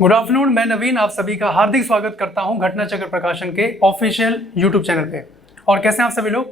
Good afternoon, मैं नवीन आप सभी का हार्दिक स्वागत करता हूं घटना चक्र प्रकाशन के ऑफिशियल यूट्यूब चैनल पे। और कैसे हैं आप सभी लोग?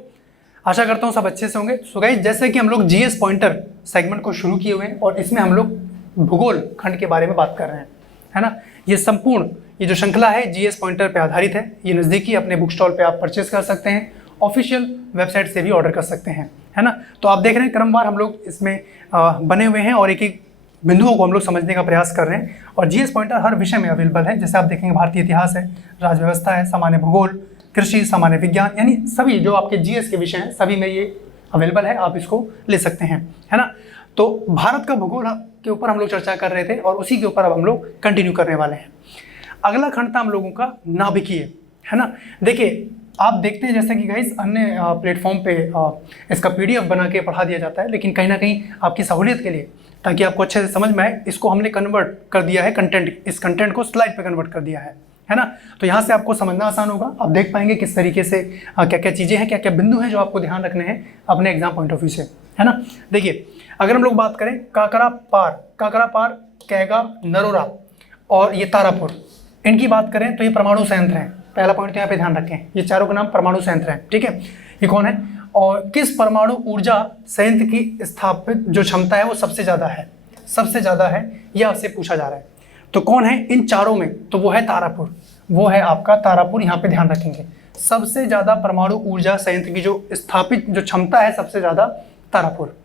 आशा करता हूं सब अच्छे से होंगे। सो गाइस, जैसे कि हम लोग जीएस पॉइंटर सेगमेंट को शुरू किए हुए हैं और इसमें हम लोग भूगोल खंड के बारे में बात कर रहे हैं, है ना। ये संपूर्ण ये जो श्रृंखला है जीएस पॉइंटर पे आधारित है। ये नज़दीकी अपने बुक स्टॉल पे आप परचेस कर सकते हैं, ऑफिशियल वेबसाइट से भी ऑर्डर कर सकते हैं, है ना। तो आप देख रहे हैं क्रमवार हम लोग इसमें बने हुए हैं और एक एक बिंदुओं को हम लोग समझने का प्रयास कर रहे हैं। और जीएस पॉइंटर हर विषय में अवेलेबल है। जैसे आप देखेंगे भारतीय इतिहास है, राज्य व्यवस्था है, सामान्य भूगोल, कृषि, सामान्य विज्ञान, यानी सभी जो आपके जीएस के विषय हैं सभी में ये अवेलेबल है। आप इसको ले सकते हैं, है ना। तो भारत का भूगोल के ऊपर हम लोग चर्चा कर रहे थे और उसी के ऊपर अब हम लोग कंटिन्यू करने वाले हैं। अगला खंड था हम लोगों का नाभिकीय, है ना। देखिए, आप देखते हैं जैसे कि गाइस अन्य प्लेटफॉर्म पे इसका पीडीएफ बना के पढ़ा दिया जाता है, लेकिन कहीं ना कहीं आपकी सहूलियत के लिए, ताकि आपको अच्छे से समझ में आए, इसको हमने कन्वर्ट कर दिया है कंटेंट, इस कंटेंट को स्लाइड पे कन्वर्ट कर दिया है ना। तो यहाँ से आपको समझना आसान होगा। आप देख पाएंगे किस तरीके से क्या क्या चीज़ें हैं, क्या क्या बिंदु हैं जो आपको ध्यान रखने हैं अपने एग्जाम पॉइंट ऑफ व्यू से, है ना। देखिए, अगर हम लोग बात करें काकरा पार, कैगा, नरोरा और ये तारापुर, इनकी बात करें तो ये परमाणु संयंत्र हैं। पहला पॉइंट तो यहाँ पे ध्यान रखें, ये चारों का नाम परमाणु संयंत्र हैं, ठीक है। ये कौन है और किस परमाणु ऊर्जा संयंत्र की स्थापित जो क्षमता है वो सबसे ज़्यादा है, ये आपसे पूछा जा रहा है। तो कौन है इन चारों में? तो वो है तारापुर, वो है आपका तारापुर। यहाँ पे ध्यान रखेंगे, सबसे ज़्यादा परमाणु ऊर्जा संयंत्र की जो स्थापित जो क्षमता है सबसे ज़्यादा तारापुर।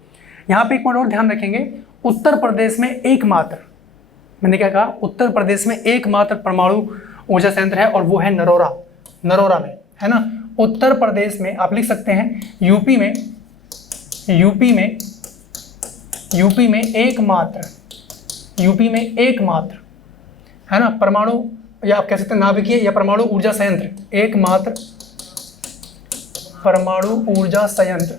यहाँ पे एक पॉइंट और ध्यान रखेंगे, उत्तर प्रदेश में एकमात्र, मैंने क्या कहा, उत्तर प्रदेश में एकमात्र परमाणु ऊर्जा संयंत्र है और वो है नरोरा में, है ना। उत्तर प्रदेश में आप लिख सकते हैं यूपी में एकमात्र, है ना, परमाणु, या आप कह सकते हैं नाभिकीय या परमाणु ऊर्जा संयंत्र, एकमात्र परमाणु ऊर्जा संयंत्र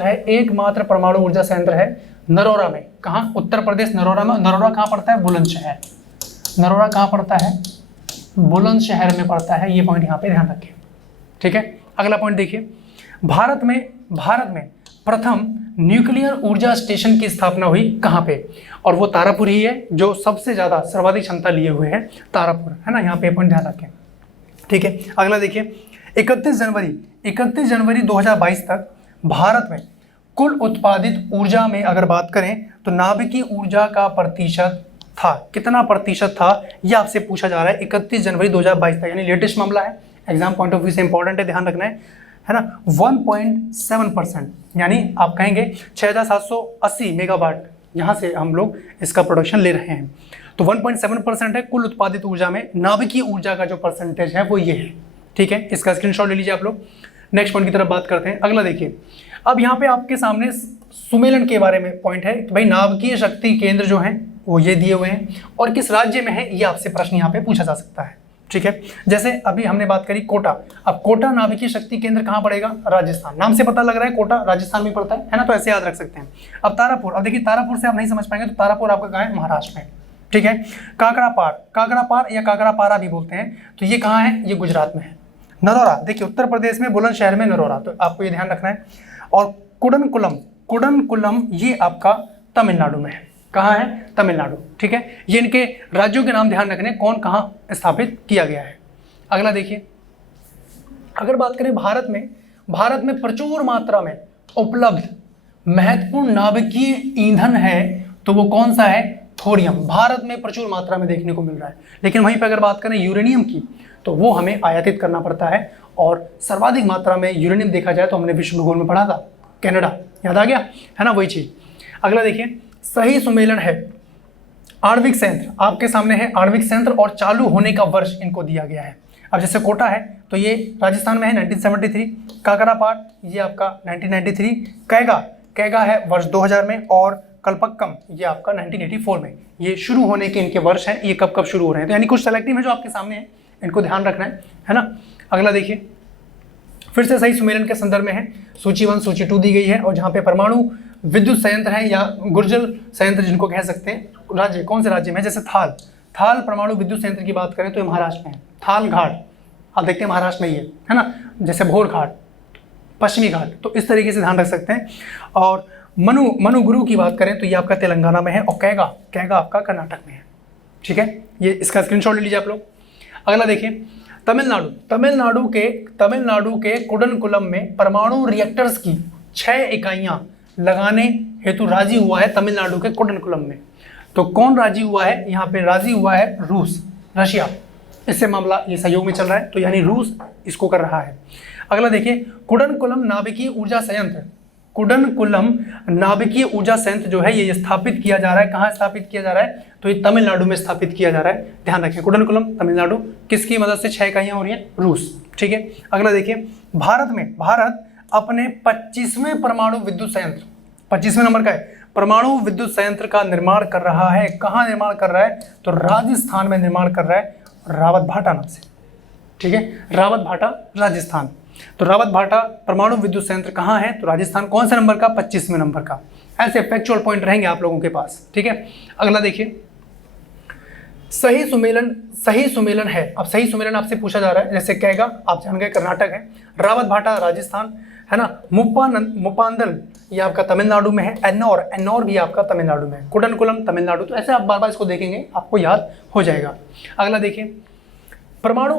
है, एकमात्र परमाणु ऊर्जा संयंत्र है नरोरा में। कहाँ? उत्तर प्रदेश, नरोरा में। नरोरा कहाँ पड़ता है? बुलंदशहर। नरोरा कहाँ पड़ता है? बुलंदशहर में पड़ता है। ये पॉइंट यहाँ पे ध्यान रखें, ठीक है। अगला पॉइंट देखिए, भारत में प्रथम न्यूक्लियर ऊर्जा स्टेशन की स्थापना हुई कहाँ पे? और वो तारापुर ही है, जो सबसे ज़्यादा सर्वाधिक क्षमता लिए हुए है तारापुर, है ना। यहाँ पे पॉइंट ध्यान रखें, ठीक है। अगला देखिए, 31 जनवरी 2022 तक भारत में कुल उत्पादित ऊर्जा में अगर बात करें तो नाभिकीय ऊर्जा का प्रतिशत था, कितना प्रतिशत था, यह आपसे पूछा जा रहा है 31 जनवरी 2022 तक, यानी लेटेस्ट मामला है, एग्जाम पॉइंट ऑफ व्यू से इंपॉर्टेंट है, ध्यान रखना है ना। 1.7%, यानी आप कहेंगे 6780 मेगावाट, यहाँ से हम लोग इसका प्रोडक्शन ले रहे हैं। तो 1.7% है कुल उत्पादित ऊर्जा में। नाभिकीय ऊर्जा का जो परसेंटेज है वो ये है, ठीक है। इसका स्क्रीनशॉट ले लीजिए आप लोग। नेक्स्ट पॉइंट की तरफ बात करते हैं। अगला देखिए, अब यहाँ पे आपके सामने सुमेलन के बारे में पॉइंट है कि भाई नाभिकीय शक्ति केंद्र जो हैं वो ये दिए हुए हैं और किस राज्य में है, ये आपसे प्रश्न यहाँ पे पूछा जा सकता है, ठीक है। जैसे अभी हमने बात करी कोटा, अब कोटा नाभिकीय शक्ति केंद्र कहाँ पड़ेगा? राजस्थान। नाम से पता लग रहा है कोटा राजस्थान में पड़ता है ना, तो ऐसे याद रख सकते हैं। अब तारापुर, अब देखिए तारापुर से आप नहीं समझ पाएंगे, तो तारापुर आपका कहाँ है? महाराष्ट्र में, ठीक है। काकरा पार या काकरापारा भी बोलते हैं, तो ये कहाँ है? ये गुजरात में है। नरोरा, देखिए उत्तर प्रदेश में बुलंदशहर में नरोरा, तो आपको ये ध्यान रखना है। और कुडनकुलम ये आपका तमिलनाडु में है। कहाँ है? तमिलनाडु, ठीक है। ये इनके राज्यों के नाम ध्यान रखने, कौन कहाँ स्थापित किया गया है। अगला देखिए, अगर बात करें भारत में प्रचुर मात्रा में उपलब्ध महत्वपूर्ण नाभिकीय ईंधन है, तो वो कौन सा है? थोरियम। भारत में प्रचुर मात्रा में देखने को मिल रहा है। लेकिन वहीं पर अगर बात करें यूरेनियम की, तो वो हमें आयातित करना पड़ता है। और सर्वाधिक मात्रा में यूरेनियम देखा जाए तो हमने विश्व भूगोल में पढ़ा था, कनाडा, याद आ गया, है ना, वही चीज़। अगला देखिए, सही सुमेलन है आणविक संयंत्र, आपके सामने है आणविक संयंत्र और चालू होने का वर्ष इनको दिया गया है। अब जैसे कोटा है तो ये राजस्थान में है 1973, काकरापार ये आपका 1993, कैगा है वर्ष 2000 में, और कल्पक्कम ये आपका 1984 में। ये शुरू होने के इनके वर्ष हैं, ये कब शुरू हो रहे हैं, तो यानी कुछ सेलेक्टिव है जो आपके सामने है, इनको ध्यान रखना है ना। अगला देखिए, फिर से सही सुमेलन के संदर्भ में है, सूची 1 सूची 2 दी गई है, और जहाँ पे परमाणु विद्युत संयंत्र है या गुर्जर संयंत्र जिनको कह सकते हैं, राज्य कौन से राज्य में? जैसे थाल परमाणु विद्युत संयंत्र की बात करें तो ये महाराष्ट्र में है। थाल घाट आप देखते हैं महाराष्ट्र में ही है ना। जैसे भोर घाट, पश्चिमी घाट, तो इस तरीके से ध्यान रख सकते हैं। और मनुगुरु की बात करें तो ये आपका तेलंगाना में है, और कैगा कैगा आपका कर्नाटक में है। ठीक है, ये इसका स्क्रीनशॉट ले लीजिए आप लोग। अगला देखिए, तमिलनाडु के कुडनकुलम में परमाणु रिएक्टर्स की 6 इकाइयां लगाने हेतु राजी हुआ है तमिलनाडु के कुडनकुलम में। तो कौन राजी हुआ है? यहाँ पे राजी हुआ है रशिया। इससे मामला ये सहयोग में चल रहा है, तो यानी रूस इसको कर रहा है। अगला देखिए, कुडनकुलम नाभिकीय ऊर्जा संयंत्र जो है ये स्थापित किया जा रहा है। कहाँ स्थापित किया जा रहा है? तो ये तमिलनाडु में स्थापित किया जा रहा है। ध्यान रखें, कुडनकुलम तमिलनाडु, किसकी मदद से 6 इकाइयां हो रही है? रूस। ठीक है, अगला देखिए, भारत अपने 25वें परमाणु विद्युत संयंत्र, 25वें नंबर का है, परमाणु विद्युत संयंत्र का निर्माण कर रहा है। कहाँ निर्माण कर रहा है? तो राजस्थान में निर्माण कर रहा है, रावतभाटा नाम से। ठीक है, रावतभाटा राजस्थान। तो रावतभाटा परमाणु विद्युत संयंत्र कहाँ है? तो राजस्थान। कौन से नंबर का? 25वें नंबर का। ऐसे फैक्चुअल पॉइंट रहेंगे आप लोगों के पास। ठीक है, अगला देखिए, सही सुमेलन है। अब सही सुमेलन आपसे पूछा जा रहा है, जैसे कैगा आप जान गए कर्नाटक है, रावतभाटा राजस्थान है ना, मुपांदल ये आपका तमिलनाडु में है, एन्नौर भी आपका तमिलनाडु में है, कुडनकुलम तमिलनाडु। तो ऐसे आप बार बार इसको देखेंगे, आपको याद हो जाएगा। अगला देखिए, परमाणु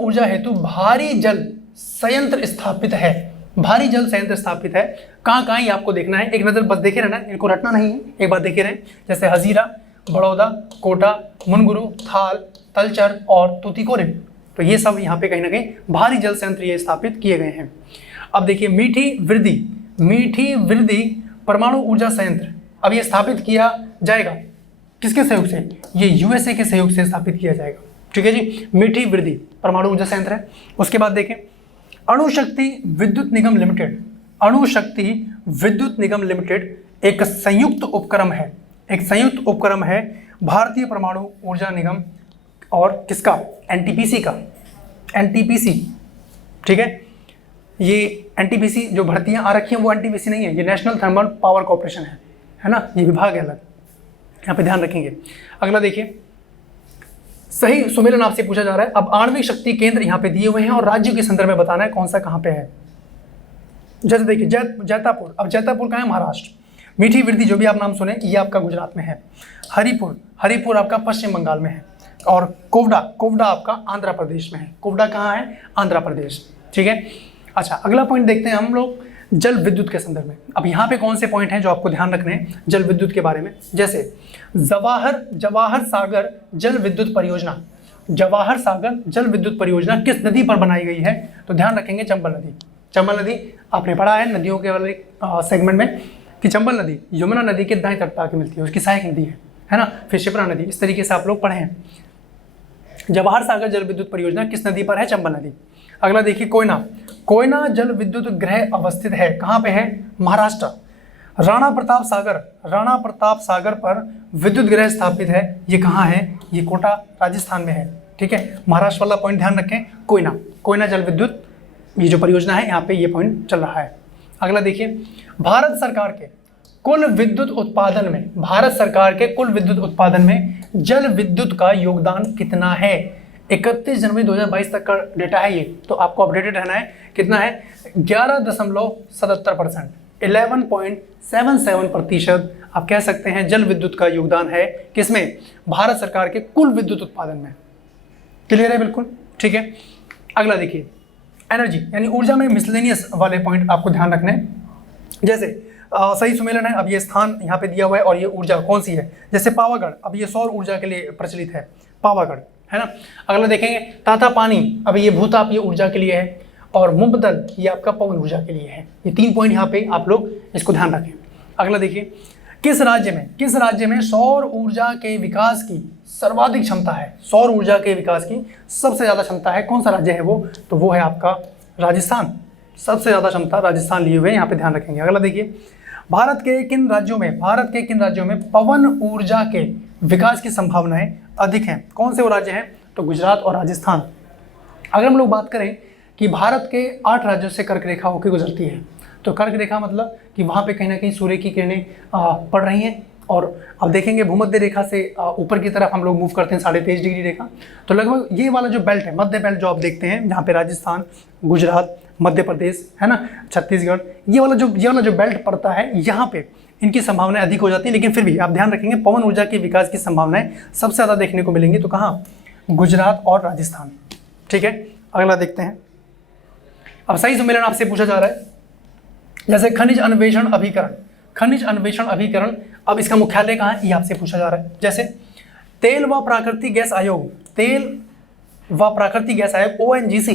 ऊर्जा हेतु भारी जल संयंत्र स्थापित है। भारी जल संयंत्र स्थापित है कहाँ कहाँ ये आपको देखना है, एक नज़र बस देखे रहना, इनको रटना नहीं है, एक बार देखे रहे। जैसे हजीरा, बड़ौदा, कोटा, मुनगुरु, थाल, तलचर और तूतीकोरिन। तो ये सब यहाँ पे कहीं ना कहीं भारी जल संयंत्र ये स्थापित किए गए हैं। अब देखिए, मीठी वृद्धि परमाणु ऊर्जा संयंत्र अब ये स्थापित किया जाएगा किसके सहयोग से? ये यूएसए के सहयोग से स्थापित किया जाएगा। ठीक है जी, मीठी वृद्धि परमाणु ऊर्जा संयंत्र है। उसके बाद देखें, अणुशक्ति विद्युत निगम लिमिटेड एक संयुक्त उपक्रम है भारतीय परमाणु ऊर्जा निगम और किसका? एनटीपीसी। ठीक है, ये एनटीपीसी जो भर्तियां आ रखी हैं वो एनटीपीसी नहीं है, ये नेशनल थर्मल पावर कॉर्पोरेशन है ना, ये विभाग है अलग, यहाँ पे ध्यान रखेंगे। अगला देखिए, सही सुमेलन आपसे पूछा जा रहा है। अब आणविक शक्ति केंद्र यहाँ पे दिए हुए हैं और राज्यों के संदर्भ में बताना है कौन सा कहाँ पे है। जैसे देखिए, जैतापुर, अब जैतापुर कहाँ है? महाराष्ट्र। मीठी वृद्धि जो भी आप नाम सुने ये आपका गुजरात में है। हरिपुर आपका पश्चिम बंगाल में है, और कोवडा आपका आंध्र प्रदेश में है। कोवडा कहाँ है? आंध्र प्रदेश। ठीक है, अच्छा अगला पॉइंट देखते हैं हम लोग जल विद्युत के संदर्भ में। अब यहाँ पे कौन से पॉइंट हैं जो आपको ध्यान रखने हैं जल विद्युत के बारे में? जैसे जवाहर सागर जल विद्युत परियोजना किस नदी पर बनाई गई है? तो ध्यान रखेंगे, चंबल नदी आपने पढ़ा है नदियों के वाले सेगमेंट में कि चंबल नदी यमुना नदी के दाएं तट पर आके मिलती है, उसकी सहायक नदी है ना। फिर शिप्रा नदी, इस तरीके से आप लोग पढ़े हैं। जवाहर सागर जल विद्युत परियोजना किस नदी पर है? चंबल नदी। अगला देखिए, कोयना जल विद्युत गृह अवस्थित है, कहाँ पे है? महाराष्ट्र। राणा प्रताप सागर पर विद्युत गृह स्थापित है, ये कहाँ है? ये कोटा राजस्थान में है। ठीक है, महाराष्ट्र वाला पॉइंट ध्यान रखें, कोयना जल विद्युत ये जो परियोजना है यहाँ पे ये पॉइंट चल रहा है। अगला देखिए, भारत सरकार के कुल विद्युत उत्पादन में जल विद्युत का योगदान कितना है? 31 जनवरी 2022 तक का डेटा है ये, तो आपको अपडेटेड रहना है। कितना है? 11.77%, 11.77% आप कह सकते हैं जल विद्युत का योगदान है। किसमें? भारत सरकार के कुल विद्युत उत्पादन में। क्लियर है? बिल्कुल ठीक है। अगला देखिए, एनर्जी यानी ऊर्जा में मिसलेनियस वाले पॉइंट आपको ध्यान रखने हैं। जैसे सही सुमेलन है, अब ये स्थान यहाँ पे दिया हुआ है और ये ऊर्जा कौन सी है? जैसे पावागढ़, अब ये सौर ऊर्जा के लिए प्रचलित है, पावागढ़ है ना। अगला देखेंगे, ताता पानी, अब ये भूताप ये ऊर्जा के लिए है, और मुबदल ये आपका पवन ऊर्जा के लिए है। ये 3 पॉइंट यहाँ पे आप लोग इसको ध्यान रखें। अगला देखिए, किस राज्य में सौर ऊर्जा के विकास की सर्वाधिक क्षमता है? सौर ऊर्जा के विकास की सबसे ज़्यादा क्षमता है, कौन सा राज्य है वो? तो वो है आपका राजस्थान। सबसे ज़्यादा क्षमता राजस्थान लिए हुए, यहाँ पे ध्यान रखेंगे। अगला देखिए, भारत के किन राज्यों में पवन ऊर्जा के विकास की संभावनाएं अधिक हैं? कौन से वो राज्य हैं? तो गुजरात और राजस्थान। अगर हम लोग बात करें कि भारत के 8 राज्यों से कर्क रेखा होकर गुजरती है, तो कर्क रेखा मतलब कि वहाँ पे कहीं ना कहीं सूर्य की किरणें पड़ रही हैं, और अब देखेंगे भूमध्य रेखा से ऊपर की तरफ हम लोग मूव करते हैं 23.5 डिग्री रेखा। तो लगभग ये वाला जो बेल्ट है, मध्य बेल्ट जो आप देखते हैं, जहाँ पे राजस्थान, गुजरात, मध्य प्रदेश, है ना, छत्तीसगढ़, ये वाला जो बेल्ट पड़ता है यहाँ पे इनकी संभावनाएं अधिक हो जाती है। लेकिन फिर भी आप ध्यान रखेंगे पवन ऊर्जा के विकास की संभावनाएं सबसे ज़्यादा देखने को मिलेंगी तो कहाँ, गुजरात और राजस्थान। ठीक है, अगला देखते हैं। अब सही सम्मेलन आपसे पूछा जा रहा है, जैसे खनिज अन्वेषण अभिकरण, खनिज अन्वेषण अभिकरण, अब इसका मुख्यालय कहाँ है ये आपसे पूछा जा रहा है। जैसे तेल व प्राकृतिक गैस आयोग, तेल व प्राकृतिक गैस आयोग ONGC,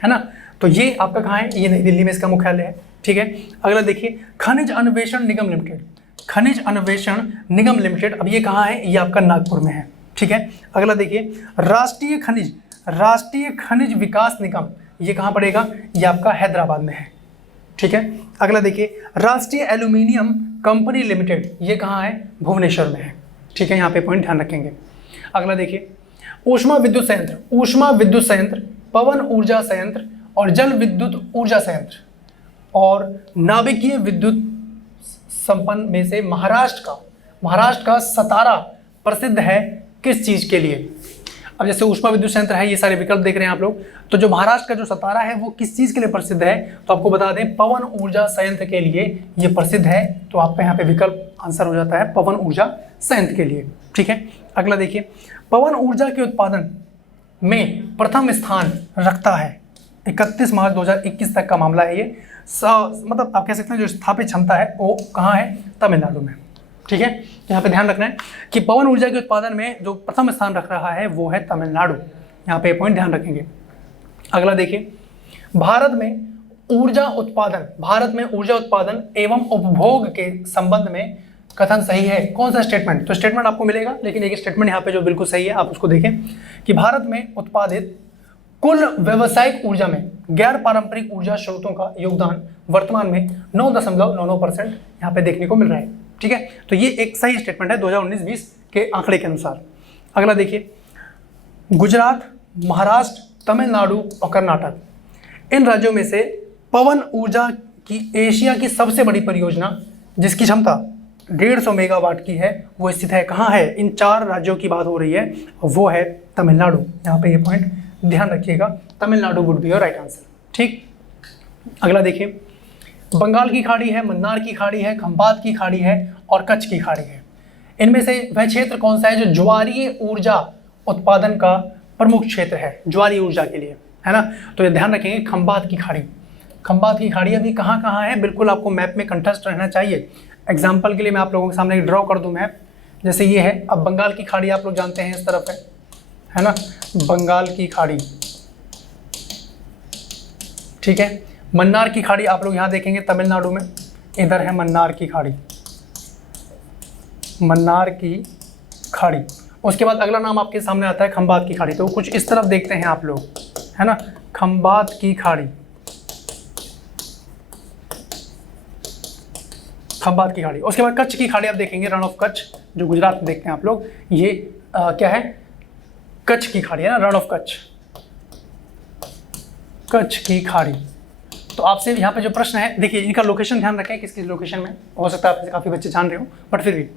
है ना, तो ये आपका कहाँ है, ये नई दिल्ली में इसका मुख्यालय है। ठीक है, अगला देखिए खनिज अन्वेषण निगम लिमिटेड, खनिज अन्वेषण निगम लिमिटेड, अब ये कहाँ है, ये आपका नागपुर में है। ठीक है, अगला देखिए राष्ट्रीय खनिज विकास निगम, ये कहाँ पड़ेगा, ये आपका हैदराबाद में है। ठीक है, अगला देखिए राष्ट्रीय एल्यूमिनियम कंपनी लिमिटेड, ये कहाँ है, भुवनेश्वर में है। ठीक है, यहाँ पे पॉइंट ध्यान रखेंगे। अगला देखिए ऊष्मा विद्युत संयंत्र, पवन ऊर्जा संयंत्र और जल विद्युत ऊर्जा संयंत्र और नाभिकीय विद्युत संपन्न में से महाराष्ट्र का सतारा प्रसिद्ध है किस चीज के लिए। अब जैसे ऊष्मा विद्युत संयंत्र है, ये सारे विकल्प देख रहे हैं आप लोग, तो जो महाराष्ट्र का जो सतारा है वो किस चीज के लिए प्रसिद्ध है, तो आपको बता दें पवन ऊर्जा संयंत्र के लिए ये प्रसिद्ध है। तो आपका यहाँ पे विकल्प आंसर हो जाता है पवन ऊर्जा संयंत्र के लिए। ठीक है, अगला देखिए पवन ऊर्जा के उत्पादन में प्रथम स्थान रखता है, 31 मार्च 2021 तक का मामला है ये। मतलब आप कह सकते हैं जो स्थापित क्षमता है वो कहाँ है, तमिलनाडु में। ठीक है, यहाँ पे ध्यान रखना है कि पवन ऊर्जा के उत्पादन में जो प्रथम स्थान रख रहा है वो है तमिलनाडु, यहाँ पे पॉइंट ध्यान रखेंगे। अगला देखिए भारत में ऊर्जा उत्पादन एवं उपभोग के संबंध में कथन सही है, कौन सा स्टेटमेंट, तो स्टेटमेंट आपको मिलेगा, लेकिन एक स्टेटमेंट यहाँ पे जो बिल्कुल सही है आप उसको देखें कि भारत में उत्पादित कुल व्यावसायिक ऊर्जा में गैर पारंपरिक ऊर्जा स्रोतों का योगदान वर्तमान में 9.99% यहाँ पे देखने को मिल रहा है। ठीक है, तो ये एक सही स्टेटमेंट है 2019-20 के आंकड़े के अनुसार। अगला देखिए गुजरात, महाराष्ट्र, तमिलनाडु और कर्नाटक, इन राज्यों में से पवन ऊर्जा की एशिया की सबसे बड़ी परियोजना जिसकी क्षमता 150 मेगावाट की है वो स्थित है कहाँ है, इन 4 राज्यों की बात हो रही है, वो है तमिलनाडु। यहाँ पे ये पॉइंट ध्यान रखिएगा, Tamil Nadu would be your right answer. ठीक, अगला देखिए बंगाल की खाड़ी है, मन्नार की खाड़ी है, खंबात की खाड़ी है और कच्छ की खाड़ी है। इनमें से वह क्षेत्र कौन सा है जो ज्वारीय ऊर्जा उत्पादन का प्रमुख क्षेत्र है, ज्वारीय ऊर्जा के लिए, है ना, तो ये ध्यान रखेंगे खंबात की खाड़ी। खंबात की खाड़ी अभी कहाँ कहाँ है, बिल्कुल आपको मैप में कंठस्थ रहना चाहिए। एग्जाम्पल के लिए मैं आप लोगों के सामने ड्रॉ कर दूं मैप, जैसे ये है। अब बंगाल की खाड़ी आप लोग जानते हैं इस तरफ है ना, बंगाल की खाड़ी। ठीक है, मन्नार की खाड़ी आप लोग यहाँ देखेंगे तमिलनाडु में, इधर है मन्नार की खाड़ी, मन्नार की खाड़ी। उसके बाद अगला नाम आपके सामने आता है खंबात की खाड़ी, तो कुछ इस तरफ देखते हैं आप लोग, है ना, खंबात की खाड़ी, खंबात की खाड़ी। उसके बाद कच्छ की खाड़ी आप देखेंगे, रण ऑफ कच्छ, जो गुजरात में देखते हैं आप लोग, ये क्या है, कच्छ की खाड़ी है ना, रण ऑफ कच्छ, कच्छ की खाड़ी। तो आपसे यहाँ पे जो प्रश्न है, देखिए इनका लोकेशन ध्यान रखें, किस किस लोकेशन में, हो सकता है आपसे काफ़ी बच्चे जान रहे हो, बट फिर भी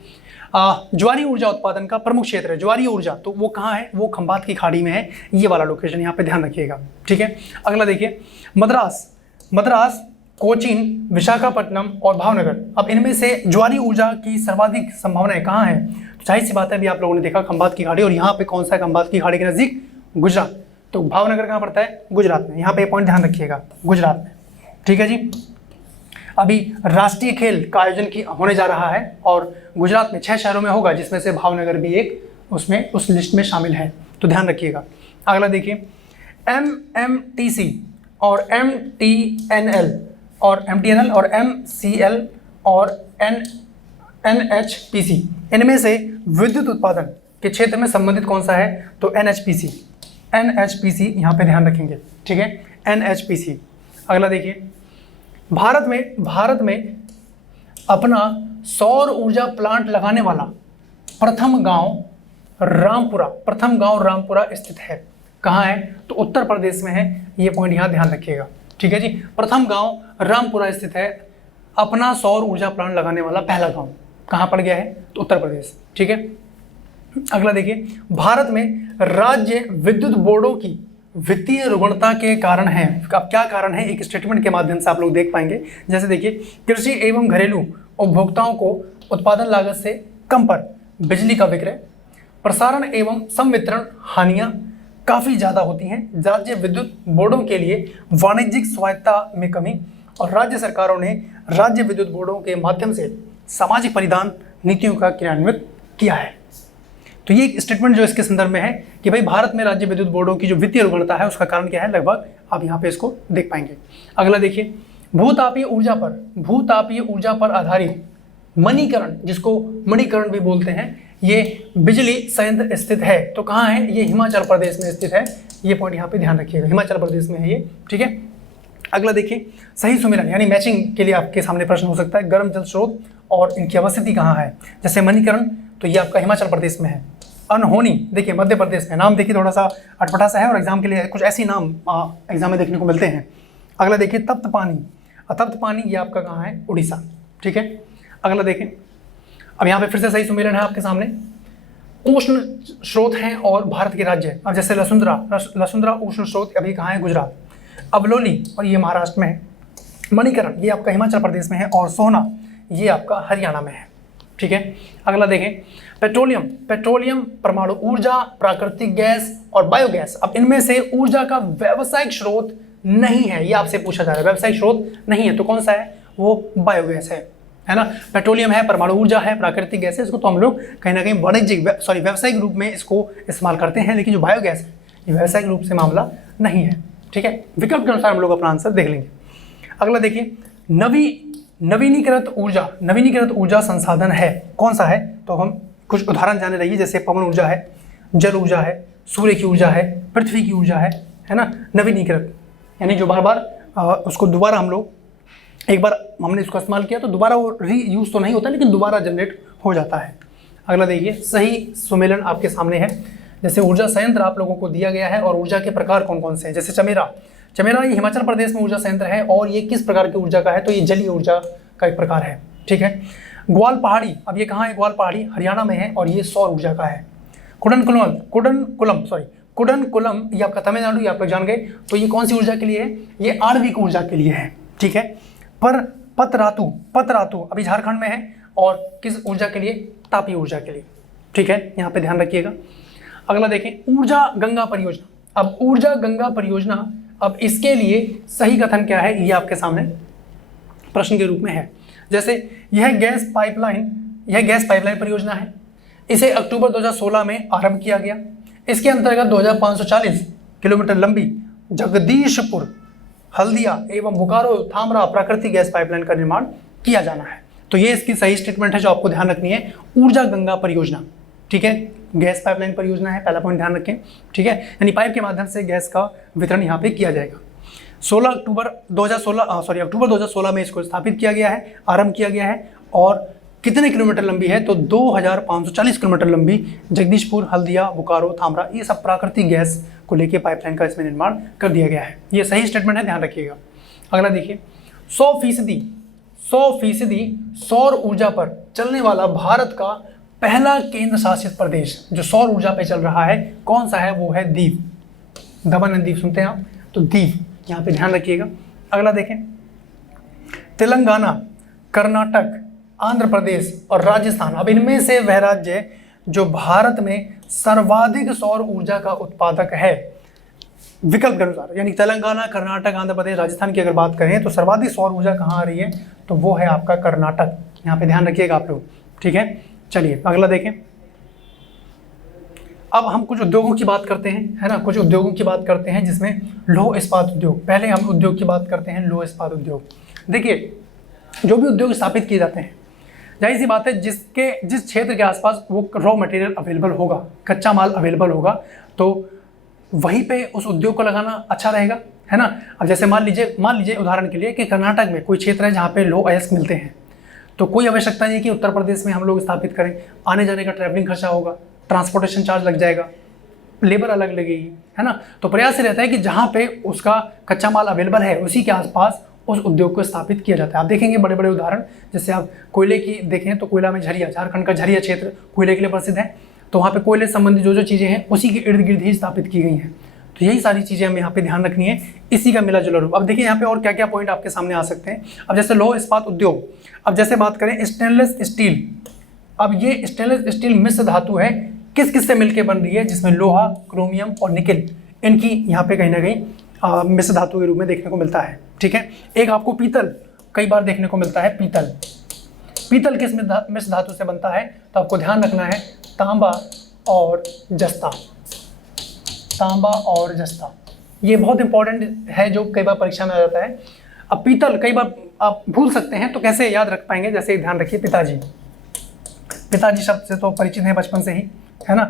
ज्वारीय ऊर्जा उत्पादन का प्रमुख क्षेत्र है ज्वारीय ऊर्जा, तो वो कहाँ है, वो खंबात की खाड़ी में है, ये वाला लोकेशन यहाँ पे ध्यान रखिएगा। ठीक है, अगला देखिए मद्रास, कोचीन, विशाखापट्टनम और भावनगर, अब इनमें से ज्वारीय ऊर्जा की सर्वाधिक संभावनाएं कहाँ है, तो जाहिर सी बात है, अभी आप लोगों ने देखा खंबात की खाड़ी, और यहाँ पे कौन सा है खंबात की खाड़ी के नज़दीक, गुजरात, तो भावनगर कहाँ पड़ता है, गुजरात में, यहाँ पे पॉइंट ध्यान रखिएगा, गुजरात में। ठीक है जी, अभी राष्ट्रीय खेल का आयोजन होने जा रहा है और गुजरात में 6 शहरों में होगा, जिसमें से भावनगर भी एक उसमें उस लिस्ट में शामिल है, तो ध्यान रखिएगा। अगला देखिए MMTC और MTNL और MCL और NHPC, इनमें से विद्युत उत्पादन के क्षेत्र में संबंधित कौन सा है, तो NHPC यहाँ पे ध्यान रखेंगे। ठीक है, NHPC। अगला देखिए भारत में अपना सौर ऊर्जा प्लांट लगाने वाला प्रथम गांव रामपुरा स्थित है, कहाँ है, तो उत्तर प्रदेश में है, ये पॉइंट यहाँ ध्यान रखिएगा। ठीक है जी, प्रथम गांव रामपुरा स्थित है, अपना सौर ऊर्जा प्लांट लगाने वाला पहला गांव कहाँ पड़ गया है, तो उत्तर प्रदेश। ठीक है, अगला देखिए भारत में राज्य विद्युत बोर्डों की वित्तीय रुग्णता के कारण है। अब क्या कारण है, एक स्टेटमेंट के माध्यम से आप लोग देख पाएंगे। जैसे देखिए, कृषि एवं घरेलू उपभोक्ताओं को उत्पादन लागत से कम पर बिजली का विक्रय, प्रसारण एवं संवितरण हानियां काफ़ी ज़्यादा होती हैं। राज्य विद्युत बोर्डों के लिए वाणिज्यिक स्वायत्तता में कमी, और राज्य सरकारों ने राज्य विद्युत बोर्डों के माध्यम से सामाजिक परिधान नीतियों का क्रियान्वित किया है। तो ये एक स्टेटमेंट जो इसके संदर्भ में है कि भाई भारत में राज्य विद्युत बोर्डों की जो वित्तीय रुग्णता है उसका कारण क्या है, लगभग आप यहाँ पे इसको देख पाएंगे। अगला देखिए, भूतापीय ऊर्जा पर आधारित मणिकरण, जिसको मणिकरण भी बोलते हैं, ये बिजली संयंत्र स्थित है। तो कहाँ है, ये हिमाचल प्रदेश में स्थित है। ये पॉइंट यहाँ पे ध्यान रखिएगा, हिमाचल प्रदेश में है ये, ठीक है। अगला देखिए, सही सुमेलन यानी मैचिंग के लिए आपके सामने प्रश्न हो सकता है, गर्म जल स्रोत और इनकी अवस्थिति कहाँ है। जैसे मणिकरण तो ये आपका हिमाचल प्रदेश में है। अनहोनी देखिए मध्य प्रदेश में, नाम देखिए थोड़ा सा अटपटा सा है और एग्जाम के लिए कुछ ऐसे नाम एग्जाम में देखने को मिलते हैं। अगला देखिए, तप्त पानी ये आपका कहाँ है, उड़ीसा, ठीक है। अगला देखें, अब यहाँ पे फिर से सही सुमेलन है आपके सामने। उष्ण स्रोत हैं और भारत के राज्य, अब जैसे लसुंद्रा उष्ण स्रोत अभी कहाँ है, गुजरात। अबलोली और ये महाराष्ट्र में है। मणिकरण ये आपका हिमाचल प्रदेश में है, और सोहना ये आपका हरियाणा में है, ठीक है। अगला देखें, पेट्रोलियम, परमाणु ऊर्जा, प्राकृतिक गैस और बायोगैस। अब इनमें से ऊर्जा का व्यावसायिक स्रोत नहीं है, ये आपसे पूछा जा रहा है, व्यावसायिक स्रोत नहीं है तो कौन सा है, वो बायोगैस है ना। पेट्रोलियम है, परमाणु ऊर्जा है, प्राकृतिक गैस है, इसको तो हम लोग कहीं ना कहीं व्यावसायिक रूप में इसको इस्तेमाल करते हैं, लेकिन जो बायोगैस है ये व्यावसायिक रूप से मामला नहीं है, ठीक है। विकल्प के अनुसार हम लोग अपना आंसर देख लेंगे। अगला देखिए, नवीनीकृत ऊर्जा संसाधन है, कौन सा है, तो हम कुछ उदाहरण जाने रहिए। जैसे पवन ऊर्जा है, जल ऊर्जा है, सूर्य की ऊर्जा है, पृथ्वी की ऊर्जा है ना। नवीनीकृत यानी जो बार बार उसको दोबारा हम लोग, एक बार हमने इसको इस्तेमाल किया तो दोबारा वो रीयूज तो नहीं होता, लेकिन दोबारा जनरेट हो जाता है। अगला देखिए, सही सुमेलन आपके सामने है। जैसे ऊर्जा संयंत्र आप लोगों को दिया गया है और ऊर्जा के प्रकार कौन कौन से हैं। जैसे चमेरा ये हिमाचल प्रदेश में ऊर्जा संयंत्र है, और ये किस प्रकार की ऊर्जा का है, तो ये जलीय ऊर्जा का एक प्रकार है, ठीक है। ग्वाल पहाड़ी, अब ये कहाँ है, ग्वाल पहाड़ी हरियाणा में है, और ये सौर ऊर्जा का है। कुडनकुलम ये आपका तमिलनाडु, ये आप लोग जान गए। तो ये कौन सी ऊर्जा के लिए है, ये आणविक ऊर्जा के लिए है, ठीक है। पर पतरातु अभी झारखंड में है, और किस ऊर्जा के लिए, तापीय ऊर्जा के लिए, ठीक है, यहाँ पे ध्यान रखिएगा। अगला देखें, ऊर्जा गंगा परियोजना। अब ऊर्जा गंगा परियोजना, अब इसके लिए सही कथन क्या है, ये आपके सामने प्रश्न के रूप में है। जैसे यह गैस पाइपलाइन परियोजना है, इसे अक्टूबर 2016 में आरंभ किया गया। इसके अंतर्गत 2540 किलोमीटर लंबी जगदीशपुर हल्दिया एवं बोकारो थामरा प्राकृतिक गैस पाइपलाइन का निर्माण किया जाना है। तो ये इसकी सही स्टेटमेंट है जो आपको ध्यान रखनी है, ऊर्जा गंगा परियोजना, ठीक है। गैस पाइपलाइन परियोजना है, पहला पॉइंट ध्यान रखें, ठीक है। यानी पाइप के माध्यम से गैस का वितरण यहाँ पे किया जाएगा। अक्टूबर 2016 में इसको स्थापित किया गया है, आरंभ किया गया है। और कितने किलोमीटर लंबी है, तो 2540 किलोमीटर लंबी जगदीशपुर हल्दिया बोकारो थामरा, ये सब प्राकृतिक गैस को लेके पाइपलाइन का इसमें निर्माण कर दिया गया है। ये सही स्टेटमेंट है, ध्यान रखिएगा। अगला देखिए, 100% सौर ऊर्जा पर चलने वाला भारत का पहला केंद्र शासित प्रदेश जो सौर ऊर्जा पे चल रहा है, कौन सा है, वो है दीव। दमन एंड दीव सुनते हैं आप, तो दीव यहाँ पे ध्यान रखिएगा। अगला देखें, तेलंगाना, कर्नाटक, आंध्र प्रदेश और राजस्थान, अब इनमें से वह राज्य जो भारत में सर्वाधिक सौर ऊर्जा का उत्पादक है विकल्प के अनुसार, यानी तेलंगाना, कर्नाटक, आंध्र प्रदेश, राजस्थान की अगर बात करें तो सर्वाधिक सौर ऊर्जा कहाँ आ रही है, तो वो है आपका कर्नाटक। यहाँ पे ध्यान रखिएगा आप लोग, ठीक है। चलिए अगला देखें, अब हम कुछ उद्योगों की बात करते हैं, है ना, कुछ उद्योगों की बात करते हैं जिसमें लौह इस्पात उद्योग। पहले हम उद्योग की बात करते हैं, लौह इस्पात उद्योग। देखिए, जो भी उद्योग स्थापित किए जाते हैं, जाहिर सी बात है जिस क्षेत्र के आसपास वो रॉ मटेरियल अवेलेबल होगा, कच्चा माल अवेलेबल होगा, तो वहीं पे उस उद्योग को लगाना अच्छा रहेगा, है ना। अब जैसे मान लीजिए उदाहरण के लिए कि कर्नाटक में कोई क्षेत्र है जहाँ पे लौह अयस्क मिलते हैं, तो कोई आवश्यकता नहीं कि उत्तर प्रदेश में हम लोग स्थापित करें। आने जाने का ट्रैवलिंग खर्चा होगा, ट्रांसपोर्टेशन चार्ज लग जाएगा, लेबर अलग लगेगी, है ना। तो प्रयास रहता है कि जहाँ पे उसका कच्चा माल अवेलेबल है उसी के आसपास उस उद्योग को स्थापित किया जाता है। आप देखेंगे बड़े बड़े उदाहरण, जैसे आप कोयले की देखें तो कोयला में झरिया, झारखंड का झरिया क्षेत्र कोयले के लिए प्रसिद्ध है, तो वहाँ पे कोयले संबंधी जो चीज़ें हैं उसी के इर्द गिर्द ही स्थापित की गई हैं। तो यही सारी चीज़ें हमें यहाँ पे ध्यान रखनी है, इसी का मिला जुला रूप। अब देखिए यहाँ पे और क्या क्या पॉइंट आपके सामने आ सकते हैं। अब जैसे लौह इस्पात उद्योग, अब जैसे बात करें स्टेनलेस स्टील, अब ये स्टेनलेस स्टील मिश्र धातु है, किस किस से मिलकर बन रही है, जिसमें लोहा, क्रोमियम और निकेल इनकी यहाँ पे कहीं ना कहीं मिश्र धातु के रूप में देखने को मिलता है। ठीक है, एक आपको पीतल कई बार देखने को मिलता है, पीतल, पीतल किस मिश्र धातु से बनता है, तो आपको ध्यान रखना है तांबा और जस्ता, तांबा और जस्ता, ये बहुत इंपॉर्टेंट है जो कई बार परीक्षा में आ जाता है। अब पीतल कई बार आप भूल सकते हैं, तो कैसे याद रख पाएंगे, जैसे ध्यान रखिए पिताजी, पिताजी शब्द से तो परिचित हैं बचपन से ही, है ना,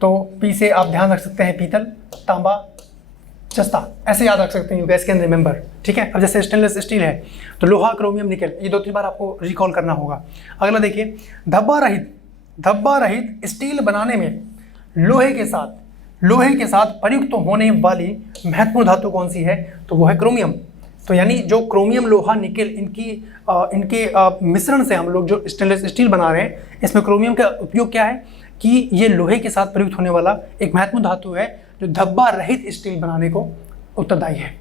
तो पी से आप ध्यान रख सकते हैं पीतल, तांबा, जस्ता, ऐसे याद रख सकते हैं, यू गैस कैन रिमेंबर। ठीक है, अब जैसे स्टेनलेस स्टील है तो लोहा, क्रोमियम, निकेल, ये 2-3 बार आपको रिकॉल करना होगा। अगला देखिए धब्बा रहित, धब्बा रहित स्टील बनाने में लोहे के साथ प्रयुक्त तो होने वाली महत्वपूर्ण धातु कौन सी है, तो वो है क्रोमियम। तो यानी जो क्रोमियम, लोहा, निकेल इनके मिश्रण से हम लोग जो स्टेनलेस स्टील बना रहे हैं, इसमें क्रोमियम का उपयोग क्या है कि ये लोहे के साथ प्रयुक्त होने वाला एक महत्वपूर्ण धातु है जो धब्बा रहित स्टील बनाने को उत्तरदायी है।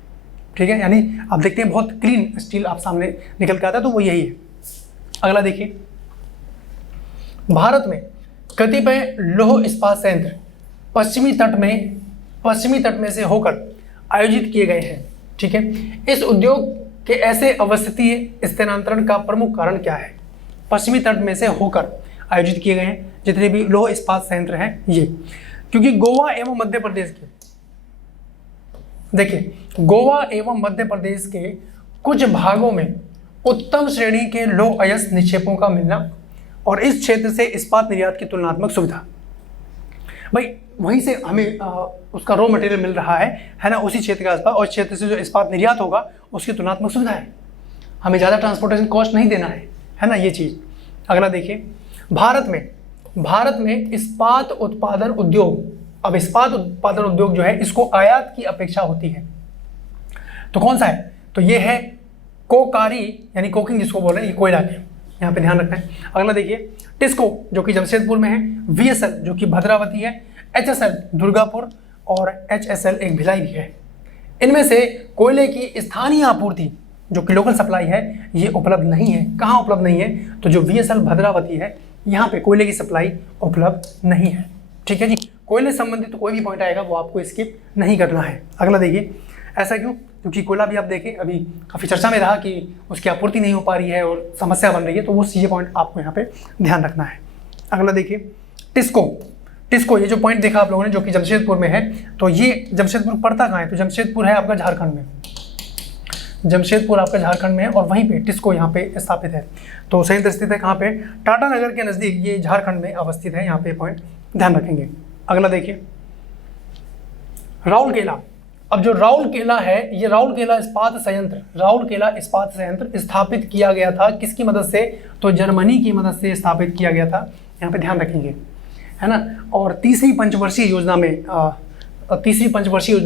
ठीक है, यानी आप देखते हैं बहुत क्लीन स्टील आप सामने निकल के आता है, तो वो यही है। अगला देखिए, भारत में कतिपय लौह इस्पात संयंत्र पश्चिमी तट में से होकर आयोजित किए गए हैं। ठीक है, इस उद्योग के ऐसे अवस्थितीय स्थानांतरण का प्रमुख कारण क्या है, पश्चिमी तट में से होकर आयोजित किए गए हैं जितने भी लौह इस्पात संयंत्र हैं ये, क्योंकि गोवा एवं मध्य प्रदेश के, देखिए गोवा एवं मध्य प्रदेश के कुछ भागों में उत्तम श्रेणी के लौह अयस्क निक्षेपों का मिलना और इस क्षेत्र से इस्पात निर्यात की तुलनात्मक सुविधा, भाई वहीं से हमें उसका रॉ मटेरियल मिल रहा है ना, उसी क्षेत्र के आसपास, और क्षेत्र से जो इस्पात निर्यात होगा उसकी तुलनात्मक सुविधा है, हमें ज़्यादा ट्रांसपोर्टेशन कॉस्ट नहीं देना है ना, ये चीज़। अगला देखिए, भारत में इस्पात उत्पादन उद्योग, अब इस्पात उत्पादन उद्योग जो है इसको आयात की अपेक्षा होती है, तो कौन सा है, तो ये है कोकारी, यानी कोकिंग जिसको बोल रहे हैं, ये कोयला के, यहाँ पे ध्यान रखना है। अगला देखिए, टिस्को जो कि जमशेदपुर में है, VSL जो कि भद्रावती है, HSL दुर्गापुर और HSL एक भिलाई भी है। इनमें से कोयले की स्थानीय आपूर्ति जो कि लोकल सप्लाई है ये उपलब्ध नहीं है। कहाँ उपलब्ध नहीं है, तो जो VSL भद्रावती है यहाँ पे कोयले की सप्लाई उपलब्ध नहीं है। ठीक है जी, कोयले संबंधित तो कोई भी पॉइंट आएगा वो आपको स्किप नहीं करना है। अगला देखिए, ऐसा क्यों, क्योंकि कोयला भी आप देखें अभी काफ़ी चर्चा में रहा कि उसकी आपूर्ति नहीं हो पा रही है और समस्या बन रही है, तो वो ये पॉइंट आपको यहाँ पे ध्यान रखना है। अगला देखिए, टिस्को ये जो पॉइंट देखा आप लोगों ने जो कि जमशेदपुर में है, तो ये जमशेदपुर पड़ता कहाँ है, तो जमशेदपुर है आपका झारखंड में, जमशेदपुर आपका झारखंड में है और वहीं पे टिस्को यहाँ पे स्थापित है। तो संयंत्र स्थित है कहाँ पे, टाटा नगर के नज़दीक, ये झारखंड में अवस्थित है, यहाँ पे पॉइंट ध्यान रखेंगे। अगला देखिए, राउरकेला, अब जो राउरकेला है ये राउरकेला इस्पात संयंत्र स्थापित किया गया था किसकी मदद से, तो जर्मनी की मदद से स्थापित किया गया था, यहाँ पे ध्यान रखेंगे, है ना। और तीसरी पंचवर्षीय योजना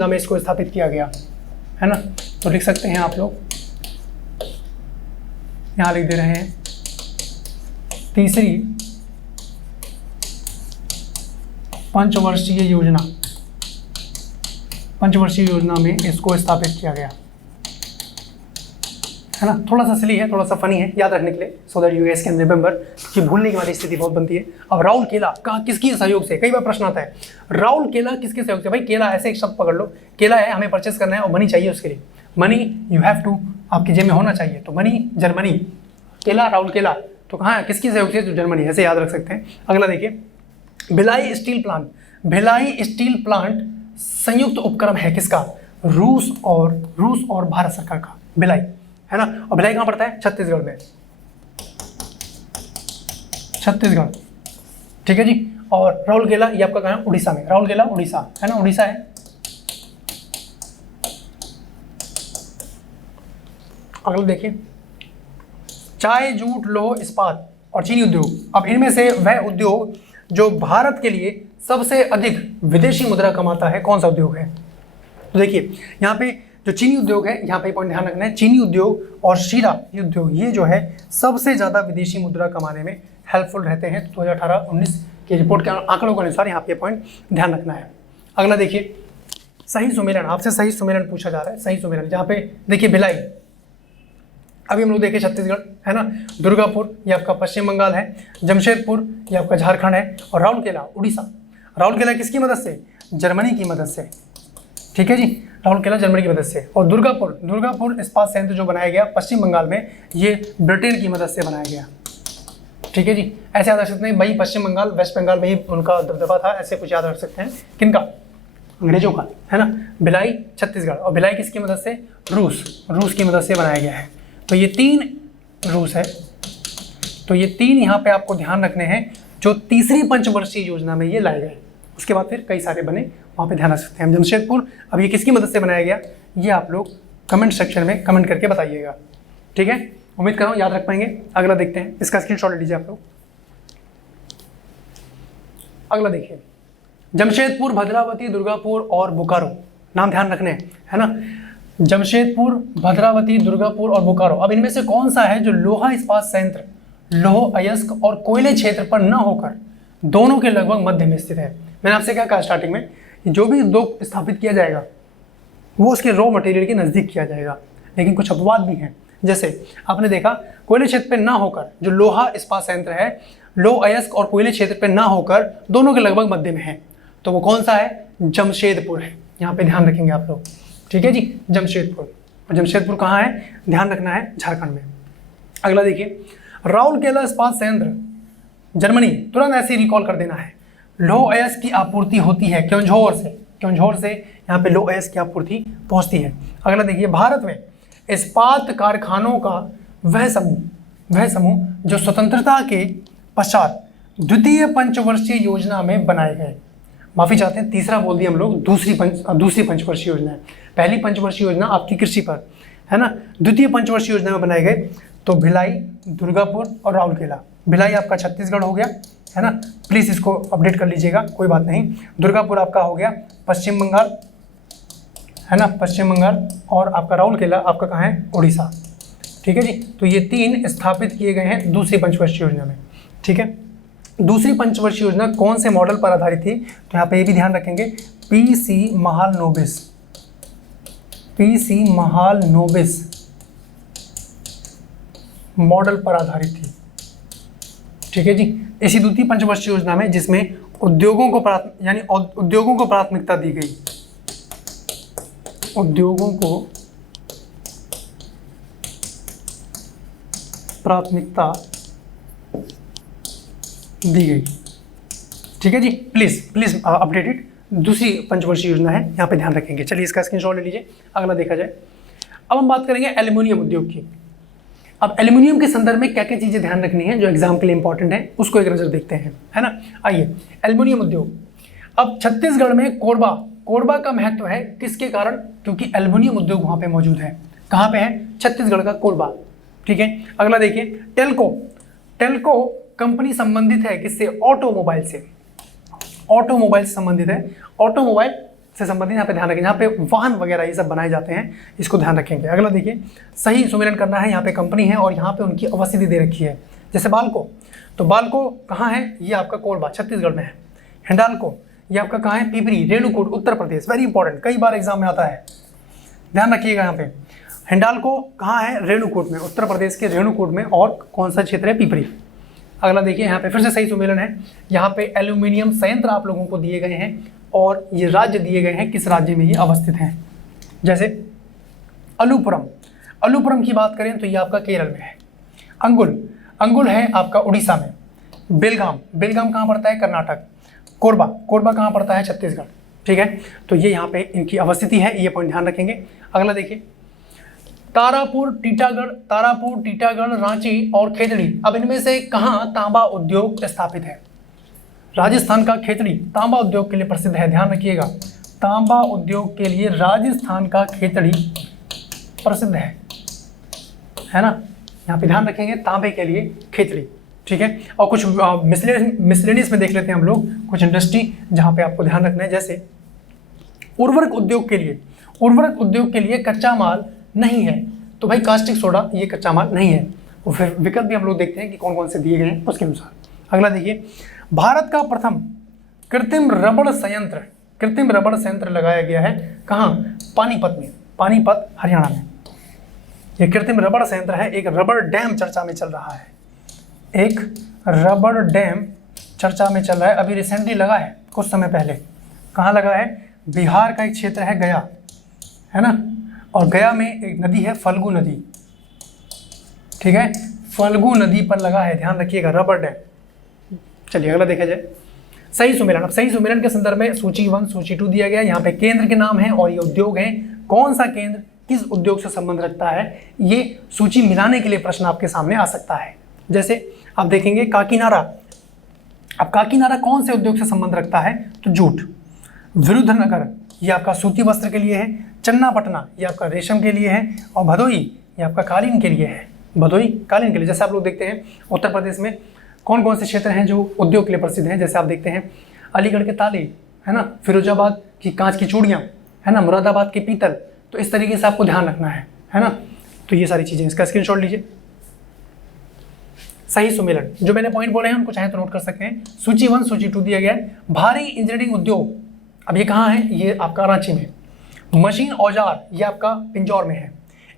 में इसको स्थापित किया गया, है ना, तो लिख सकते हैं आप लोग, यहाँ लिख दे रहे हैं तीसरी पंचवर्षीय योजना में इसको स्थापित किया गया, है ना। थोड़ा सा सिली है, थोड़ा सा फनी है याद रखने के लिए, so that you guys can remember, कि भूलने की वाली स्थिति बहुत बनती है। अब राउरकेला कहाँ, किसकी सहयोग से, कई बार प्रश्न आता है राउरकेला किसके सहयोग से, भाई केला ऐसे एक शब्द पकड़ लो, केला है, हमें परचेस करना है और मनी चाहिए उसके लिए, मनी यू हैव टू, आपके जेब में होना चाहिए, तो मनी जर्मनी, केला राउरकेला, तो कहाँ है, किसकी सहयोग से, तो जर्मनी, ऐसे याद रख सकते हैं। अगला देखिए, भिलाई स्टील प्लांट संयुक्त उपक्रम है किसका, रूस और भारत सरकार का, भिलाई, है ना। और भिलाई कहाँ पड़ता है, छत्तीसगढ़ में, छत्तीसगढ़, ठीक है जी। और राउरकेला ये आपका कहाँ है, उड़ीसा में, राउरकेला उड़ीसा, है ना, उड़ीसा है। अगला देखिए, चाय, जूट, लौह इस्पात और चीनी उद्योग, अब इनमें से वह उद्योग जो भारत के लिए सबसे अधिक विदेशी मुद्रा कमाता है कौन सा उद्योग है, तो देखिए यहाँ पे जो चीनी उद्योग है, यहाँ पे पॉइंट ध्यान रखना है, चीनी उद्योग और शीरा उद्योग ये जो है सबसे ज़्यादा विदेशी मुद्रा कमाने में हेल्पफुल रहते हैं 2018-19 की रिपोर्ट के आंकड़ों के अनुसार, यहाँ पे पॉइंट ध्यान रखना है। अगला देखिए, सही सुमेलन, आपसे सही सुमेलन पूछा जा रहा है। सही सुमेलन जहाँ पे देखिए भिलाई, अभी हम लोग देखे छत्तीसगढ़ है ना, दुर्गापुर ये आपका पश्चिम बंगाल है, जमशेदपुर ये आपका झारखंड है, और राउरकेला उड़ीसा। राउरकेला किसकी मदद से? जर्मनी की मदद से, ठीक है जी, राउरकेला जर्मनी की मदद से। और दुर्गापुर इस्पात संयंत्र जो बनाया गया पश्चिम बंगाल में, ये ब्रिटेन की मदद से बनाया गया, ठीक है जी। ऐसे याद रख सकते हैं भाई, पश्चिम बंगाल वेस्ट बंगाल में ही उनका दबदबा था, ऐसे कुछ याद रख सकते हैं। किनका? अंग्रेजों का, है ना। भिलाई छत्तीसगढ़, और भिलाई किसकी मदद से? रूस की मदद से बनाया गया है। तो ये 3 रूस है, तो ये 3 यहाँ पे आपको ध्यान रखने हैं जो तीसरी पंचवर्षीय योजना में ये लाए गए। उसके बाद फिर कई सारे बने, वहाँ पे ध्यान रख सकते हैं। जमशेदपुर अब ये किसकी मदद से बनाया गया, ये आप लोग कमेंट सेक्शन में कमेंट करके बताइएगा, ठीक है। उम्मीद कर रहा हूँ याद रख पाएंगे। अगला देखते हैं, इसका स्क्रीनशॉट ले लीजिए आप लोग। अगला देखिए, जमशेदपुर, भद्रावती, दुर्गापुर और बोकारो, नाम ध्यान रखने हैं, है ना। जमशेदपुर, भद्रावती, दुर्गापुर और बोकारो, अब इनमें से कौन सा है जो लोहा इस्पात संयंत्र लौह अयस्क और कोयले क्षेत्र पर न होकर दोनों के लगभग मध्य में स्थित है? मैंने आपसे क्या कहा स्टार्टिंग में, जो भी उद्योग स्थापित किया जाएगा वो उसके रॉ मटेरियल के नज़दीक किया जाएगा, लेकिन कुछ अपवाद भी हैं। जैसे आपने देखा कोयले क्षेत्र पर ना होकर, जो लोहा इस्पात संयंत्र है लौह अयस्क और कोयले क्षेत्र पर ना होकर दोनों के लगभग मध्य में है, तो वो कौन सा है? जमशेदपुर है। यहाँ पे ध्यान रखेंगे आप लोग, ठीक है जी, जमशेदपुर। और जमशेदपुर कहाँ है? ध्यान रखना है, झारखंड में। अगला देखिए, राउरकेला इस्पात संयंत्र जर्मनी, तुरंत ऐसे रिकॉल कर देना है। लौह अयस्क की आपूर्ति होती है क्योंझोर से यहाँ पे लौह अयस्क की आपूर्ति पहुँचती है। अगला देखिए, भारत में इस्पात कारखानों का वह समूह जो स्वतंत्रता के पश्चात द्वितीय पंचवर्षीय योजना में बनाए गए। माफ़ी चाहते हैं, तीसरा बोल दिया हम लोग, दूसरी पंचवर्षीय योजना है। पहली पंचवर्षीय योजना आपकी कृषि पर है ना, द्वितीय पंचवर्षीय योजना में बनाए गए तो भिलाई, दुर्गापुर और राउरकेला। भिलाई आपका छत्तीसगढ़ हो गया, है ना, प्लीज़ इसको अपडेट कर लीजिएगा, कोई बात नहीं। दुर्गापुर आपका हो गया पश्चिम बंगाल, है ना, पश्चिम बंगाल, और आपका राउरकेला आपका कहाँ है? उड़ीसा, ठीक है जी। तो ये 3 स्थापित किए गए हैं दूसरी पंचवर्षीय योजना में, ठीक है। दूसरी पंचवर्षीय योजना कौन से मॉडल पर आधारित थी? तो यहाँ पे ये भी ध्यान रखेंगे, पीसी महालनोबिस मॉडल पर आधारित थी, ठीक है जी। इसी द्वितीय पंचवर्षीय योजना में जिसमें उद्योगों को प्राथमिकता दी गई, उद्योगों को प्राथमिकता दी गई, ठीक है जी। प्लीज अपडेटेड दूसरी पंचवर्षीय योजना है, यहाँ पे ध्यान रखेंगे। चलिए इसका स्क्रीनशॉट ले लीजिए। अगला देखा जाए, अब हम बात करेंगे एल्युमिनियम उद्योग की। अब एल्युमिनियम के संदर्भ में क्या क्या चीज़ें ध्यान रखनी है जो एग्जाम के लिए इंपॉर्टेंट है, उसको एक नज़र देखते हैं, है ना। आइए, एल्युमिनियम उद्योग। अब छत्तीसगढ़ में कोरबा का महत्व है, किसके कारण? क्योंकि एल्युमिनियम उद्योग वहाँ पे मौजूद है। कहाँ पे है? छत्तीसगढ़ का कोरबा, ठीक है। अगला देखिए, टेल्को कंपनी संबंधित है किससे? ऑटोमोबाइल से संबंधित है। ऑटोमोबाइल से संबंधित यहाँ पे ध्यान रखेंगे, यहाँ पे वाहन वगैरह ये सब बनाए जाते हैं, इसको ध्यान रखेंगे। अगला देखिए, सही सुमेलन करना है। यहाँ पे कंपनी है और यहाँ पे उनकी अवस्थिति दे रखी है। जैसे बाल्को, तो बाल्को कहाँ है? ये आपका कोरबा छत्तीसगढ़ में है। हिंडाल्को ये आपका कहाँ है? पिपरी, रेणुकूट, उत्तर प्रदेश। वेरी इंपॉर्टेंट, कई बार एग्जाम में आता है, ध्यान रखिएगा। यहाँ पे हिंडाल्को कहाँ है? रेणुकूट में, उत्तर प्रदेश के रेणुकूट में। और कौन सा क्षेत्र है? पिपरी। अगला देखिए, यहाँ पे फिर से सही सुमेलन है। यहाँ पे एल्यूमिनियम संयंत्र आप लोगों को दिए गए हैं और ये राज्य दिए गए हैं, किस राज्य में ये अवस्थित हैं। जैसे अलुपुरम की बात करें तो ये आपका केरल में है। अंगुल है आपका उड़ीसा में। बेलगाम कहाँ पड़ता है? कर्नाटक। कोरबा कहाँ पड़ता है? छत्तीसगढ़, ठीक है। तो ये यहाँ पे इनकी अवस्थिति है, ये पॉइंट ध्यान रखेंगे। अगला देखिए, तारापुर, टीटागढ़, रांची और खेतड़ी। अब इनमें से कहाँ तांबा उद्योग स्थापित है? राजस्थान का खेतड़ी तांबा उद्योग के लिए प्रसिद्ध है, ध्यान रखिएगा। तांबा उद्योग के लिए राजस्थान का खेतड़ी प्रसिद्ध है ना। यहाँ पे ध्यान रखेंगे, तांबे के लिए खेतड़ी, ठीक है। और कुछ मिसलेनियस में देख लेते हैं हम लोग, कुछ इंडस्ट्री जहाँ पे आपको ध्यान रखना है। जैसे उर्वरक उद्योग के लिए कच्चा माल नहीं है, तो भाई कास्टिक सोडा ये कच्चा माल नहीं है। और फिर विकल्प भी हम लोग देखते हैं कि कौन कौन से दिए गए हैं उसके अनुसार। अगला देखिए, भारत का प्रथम कृत्रिम रबड़ संयंत्र कृत्रिम रबड़ संयंत्र लगाया गया है कहाँ? पानीपत में, पानीपत हरियाणा में। ये कृत्रिम रबड़ संयंत्र है। एक रबड़ डैम चर्चा में चल रहा है, एक रबड़ डैम चर्चा में चल रहा है, अभी रिसेंटली लगा है कुछ समय पहले। कहाँ लगा है? बिहार का एक क्षेत्र है गया, है ना, और गया में एक नदी है फल्गु नदी, ठीक है, फल्गु नदी पर लगा है, ध्यान रखिएगा, रबड़ डैम। चलिए अगला देखा जाए, सही सुमेलन। अब सही सुमेलन के संदर्भ में सूची 1 सूची 2 दिया गया, यहाँ पे केंद्र के नाम है और ये उद्योग है, कौन सा केंद्र किस उद्योग से संबंध रखता है, ये सूची मिलाने के लिए प्रश्न आपके सामने आ सकता है। जैसे आप देखेंगे काकीनाडा, अब काकीनाडा कौन से उद्योग से संबंध रखता है? तो जूट। विरुद्धनगर ये आपका सूती वस्त्र के लिए है, चन्नापटना ये आपका रेशम के लिए है, और भदोई ये आपका कालीन के लिए है, भदोई कालीन के लिए। जैसे आप लोग देखते हैं उत्तर प्रदेश में कौन कौन से क्षेत्र हैं जो उद्योग के लिए प्रसिद्ध हैं, जैसे आप देखते हैं अलीगढ़ के ताले, है ना, फिरोजाबाद की कांच की चूड़ियाँ, है ना, मुरादाबाद के पीतल। तो इस तरीके से आपको ध्यान रखना है ना। तो ये सारी चीज़ें, इसका स्क्रीनशॉट लीजिए। सही सुमेलन, जो मैंने पॉइंट बोले हैं उनको चाहे तो नोट कर सकते हैं। सूची 1 सूची 2 दिया गया है। भारी इंजीनियरिंग उद्योग, अब ये कहाँ है? ये आपका रांची में। मशीन औजार ये आपका पिंजौर में है।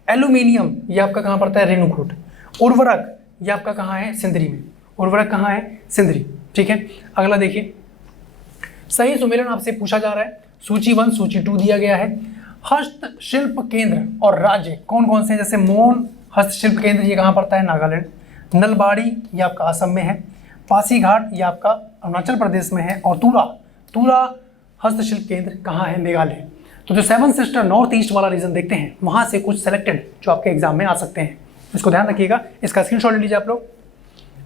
एल्यूमिनियम ये आपका कहाँ पड़ता है? रेणुकूट। उर्वरक ये आपका कहाँ है? सिंदरी में। उर्वरक कहाँ है? सिंदरी, ठीक है। अगला देखिए, सही सुमेलन आपसे पूछा जा रहा है। सूची 1 सूची 2 दिया गया है। हस्तशिल्प केंद्र और राज्य कौन कौन से हैं? जैसे मोन हस्तशिल्प केंद्र ये कहाँ पड़ता है? नागालैंड। नलबाड़ी ये आपका असम में है। पासीघाट ये आपका अरुणाचल प्रदेश में है। और तुरा हस्तशिल्प केंद्र कहाँ है? मेघालय। तो जो 7 सिस्टर नॉर्थ ईस्ट वाला रीजन देखते हैं, वहाँ से कुछ सेलेक्टेड जो आपके एग्जाम में आ सकते हैं, इसको ध्यान रखिएगा। इसका स्क्रीनशॉट ले लीजिए आप लोग।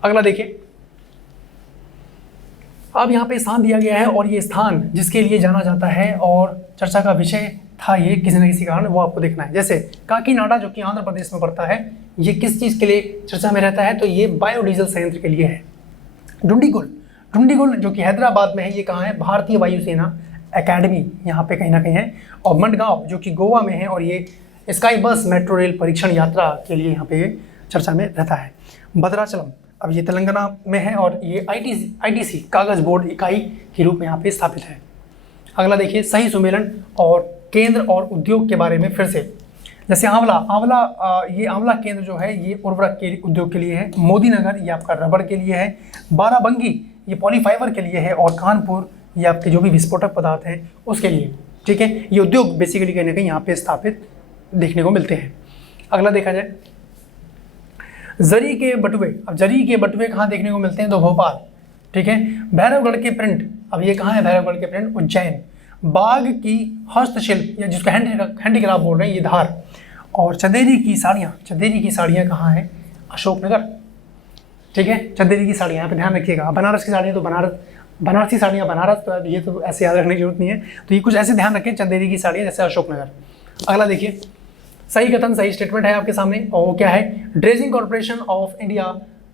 अगला देखिए, अब यहाँ पे स्थान दिया गया है और ये स्थान जिसके लिए जाना जाता है और चर्चा का विषय था ये किसी न किसी कारण, वो आपको देखना है। जैसे काकीनाडा जो कि आंध्र प्रदेश में पड़ता है, ये किस चीज़ के लिए चर्चा में रहता है? तो ये बायोडीजल संयंत्र के लिए है। डुंडीगुल जो कि हैदराबाद में है, ये कहाँ है? भारतीय वायुसेना एकेडमी यहाँ पे कहीं ना कहीं है। और मंडगांव जो कि गोवा में है, और ये स्काई बस मेट्रो रेल परीक्षण यात्रा के लिए यहाँ पे चर्चा में रहता है। भद्राचलम, अब ये तेलंगाना में है और ये आईटीसी कागज़ बोर्ड इकाई के रूप में यहाँ पे स्थापित है। अगला देखिए, सही सुमेलन और केंद्र और उद्योग के बारे में फिर से। जैसे ये आंवला केंद्र जो है ये उर्वरक के उद्योग के लिए है। मोदीनगर ये आपका रबड़ के लिए है। बाराबंकी ये पॉलीफाइबर के लिए है। और कानपुर ये आपके जो भी विस्फोटक पदार्थ हैं उसके लिए, ठीक है। ये उद्योग बेसिकली कहीं ना कहीं यहाँ पे स्थापित देखने को मिलते हैं। अगला देखा जाए, जरी के बटुए। अब जरी के बटुए कहाँ देखने को मिलते हैं? तो भोपाल, ठीक है। भैरवगढ़ के प्रिंट, अब ये कहाँ है? भैरवगढ़ के प्रिंट उज्जैन। बाग की हस्तशिल्प या जिसको हैंडीक्राफ्ट बोल रहे हैं, ये धार। और चंदेरी की साड़ियाँ कहाँ हैं? अशोकनगर, ठीक है। चंदेरी की साड़ियाँ यहाँ पे ध्यान रखिएगा। बनारस की साड़ियाँ तो बनारसी साड़ियाँ बनारस, तो ये तो ऐसे याद रखने की जरूरत नहीं है। तो ये कुछ ऐसे ध्यान रखें, चंदेरी की साड़ियाँ जैसे अशोकनगर। अगला देखिए, सही कथन सही स्टेटमेंट है आपके सामने, और वो क्या है? ड्रेजिंग कॉर्पोरेशन ऑफ इंडिया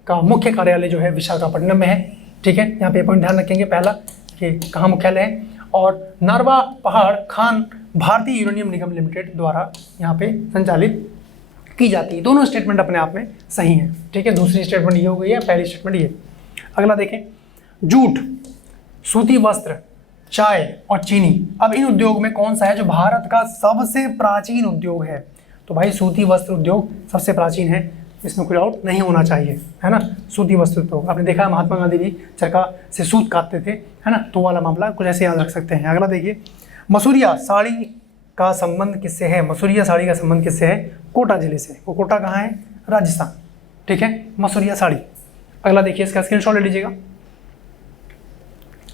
का मुख्य कार्यालय जो है विशाखापट्टनम में है, ठीक है। यहाँ पे पॉइंट ध्यान रखेंगे, पहला कि कहाँ मुख्यालय है। और नारवा पहाड़ खान भारतीय यूरेनियम निगम लिमिटेड द्वारा यहाँ पे संचालित की जाती है। दोनों स्टेटमेंट अपने आप में सही हैं, ठीक है। दूसरी स्टेटमेंट ये हो गई है, पहली स्टेटमेंट ये। अगला देखें, जूट, सूती वस्त्र, चाय और चीनी। अब इन उद्योग में कौन सा है जो भारत का सबसे प्राचीन उद्योग है? तो भाई सूती वस्त्र उद्योग सबसे प्राचीन है, इसमें कोई डाउट नहीं होना चाहिए, है ना। सूती वस्त्र उद्योग, आपने देखा महात्मा गांधी भी चरखा से सूत काटते थे, है ना, तो वाला मामला कुछ ऐसे याद रख सकते हैं। अगला देखिए, मसूरिया साड़ी का संबंध किससे है? मसूरिया साड़ी का संबंध किससे है? कोटा जिले से। वो कोटा कहाँ है? राजस्थान, ठीक है, मसूरिया साड़ी। अगला देखिए, इसका स्क्रीनशॉट ले लीजिएगा।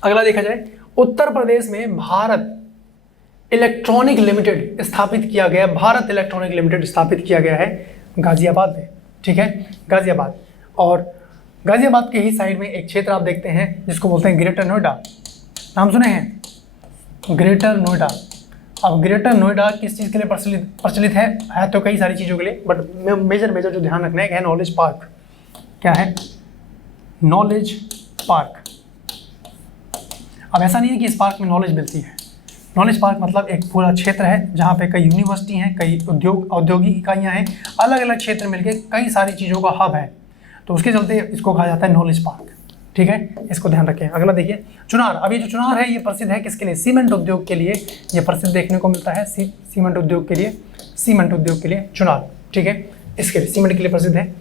अगला देखा जाए, उत्तर प्रदेश में भारत इलेक्ट्रॉनिक लिमिटेड स्थापित किया गया। भारत इलेक्ट्रॉनिक लिमिटेड स्थापित किया गया है गाजियाबाद में, ठीक है, गाजियाबाद। और गाजियाबाद के ही साइड में एक क्षेत्र आप देखते हैं जिसको बोलते हैं ग्रेटर नोएडा। नाम सुने हैं? ग्रेटर नोएडा। अब ग्रेटर नोएडा किस चीज़ के लिए प्रचलित है तो कई सारी चीज़ों के लिए, बट मेजर जो ध्यान रखना है नॉलेज पार्क। क्या है? Knowledge park. अब ऐसा नहीं है कि इस पार्क में नॉलेज मिलती है। नॉलेज पार्क मतलब एक पूरा क्षेत्र है जहाँ पे कई यूनिवर्सिटी हैं, कई औद्योगिक इकाइयाँ हैं, अलग अलग क्षेत्र मिलके कई सारी चीज़ों का हब है, तो उसके चलते इसको कहा जाता है नॉलेज पार्क, ठीक है, इसको ध्यान रखें। अगला देखिए चुनार। अब ये जो चुनार है ये प्रसिद्ध है किसके लिए? सीमेंट उद्योग के लिए ये प्रसिद्ध देखने को मिलता है। सीमेंट उद्योग के लिए, सीमेंट उद्योग के लिए चुनार, ठीक है, इसके लिए सीमेंट के लिए प्रसिद्ध है।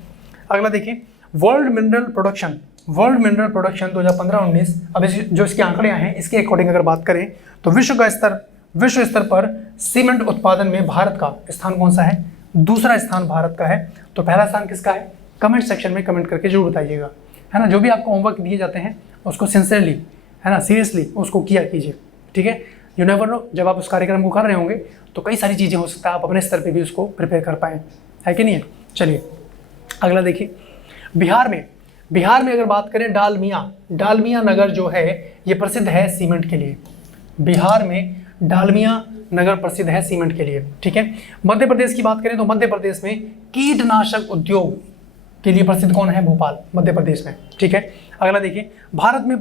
अगला देखिए world mineral production. World mineral production 2015-19, अब जो इसके आंकड़े हैं इसके अकॉर्डिंग अगर बात करें तो विश्व स्तर पर सीमेंट उत्पादन में भारत का स्थान कौन सा है? दूसरा स्थान भारत का है। तो पहला स्थान किसका है? कमेंट सेक्शन में कमेंट करके जरूर बताइएगा, है ना। जो भी आपको होमवर्क दिए जाते हैं उसको सिंसियरली, है ना, सीरियसली उसको किया कीजिए, ठीक है। यू नेवर नो, जब आप उस कार्यक्रम को कर रहे होंगे तो कई सारी चीज़ें हो सकता है आप अपने स्तर पे भी उसको प्रिपेयर कर पाएँ, है कि नहीं है। चलिए अगला देखिए बिहार में अगर बात करें डालमिया नगर जो है ये प्रसिद्ध है सीमेंट के लिए। बिहार में डालमिया नगर प्रसिद्ध है सीमेंट के लिए, ठीक है। मध्य प्रदेश की बात करें तो मध्य प्रदेश में कीटनाशक उद्योग के लिए प्रसिद्ध कौन है? भोपाल, मध्य प्रदेश में, ठीक है। अगला देखिए भारत में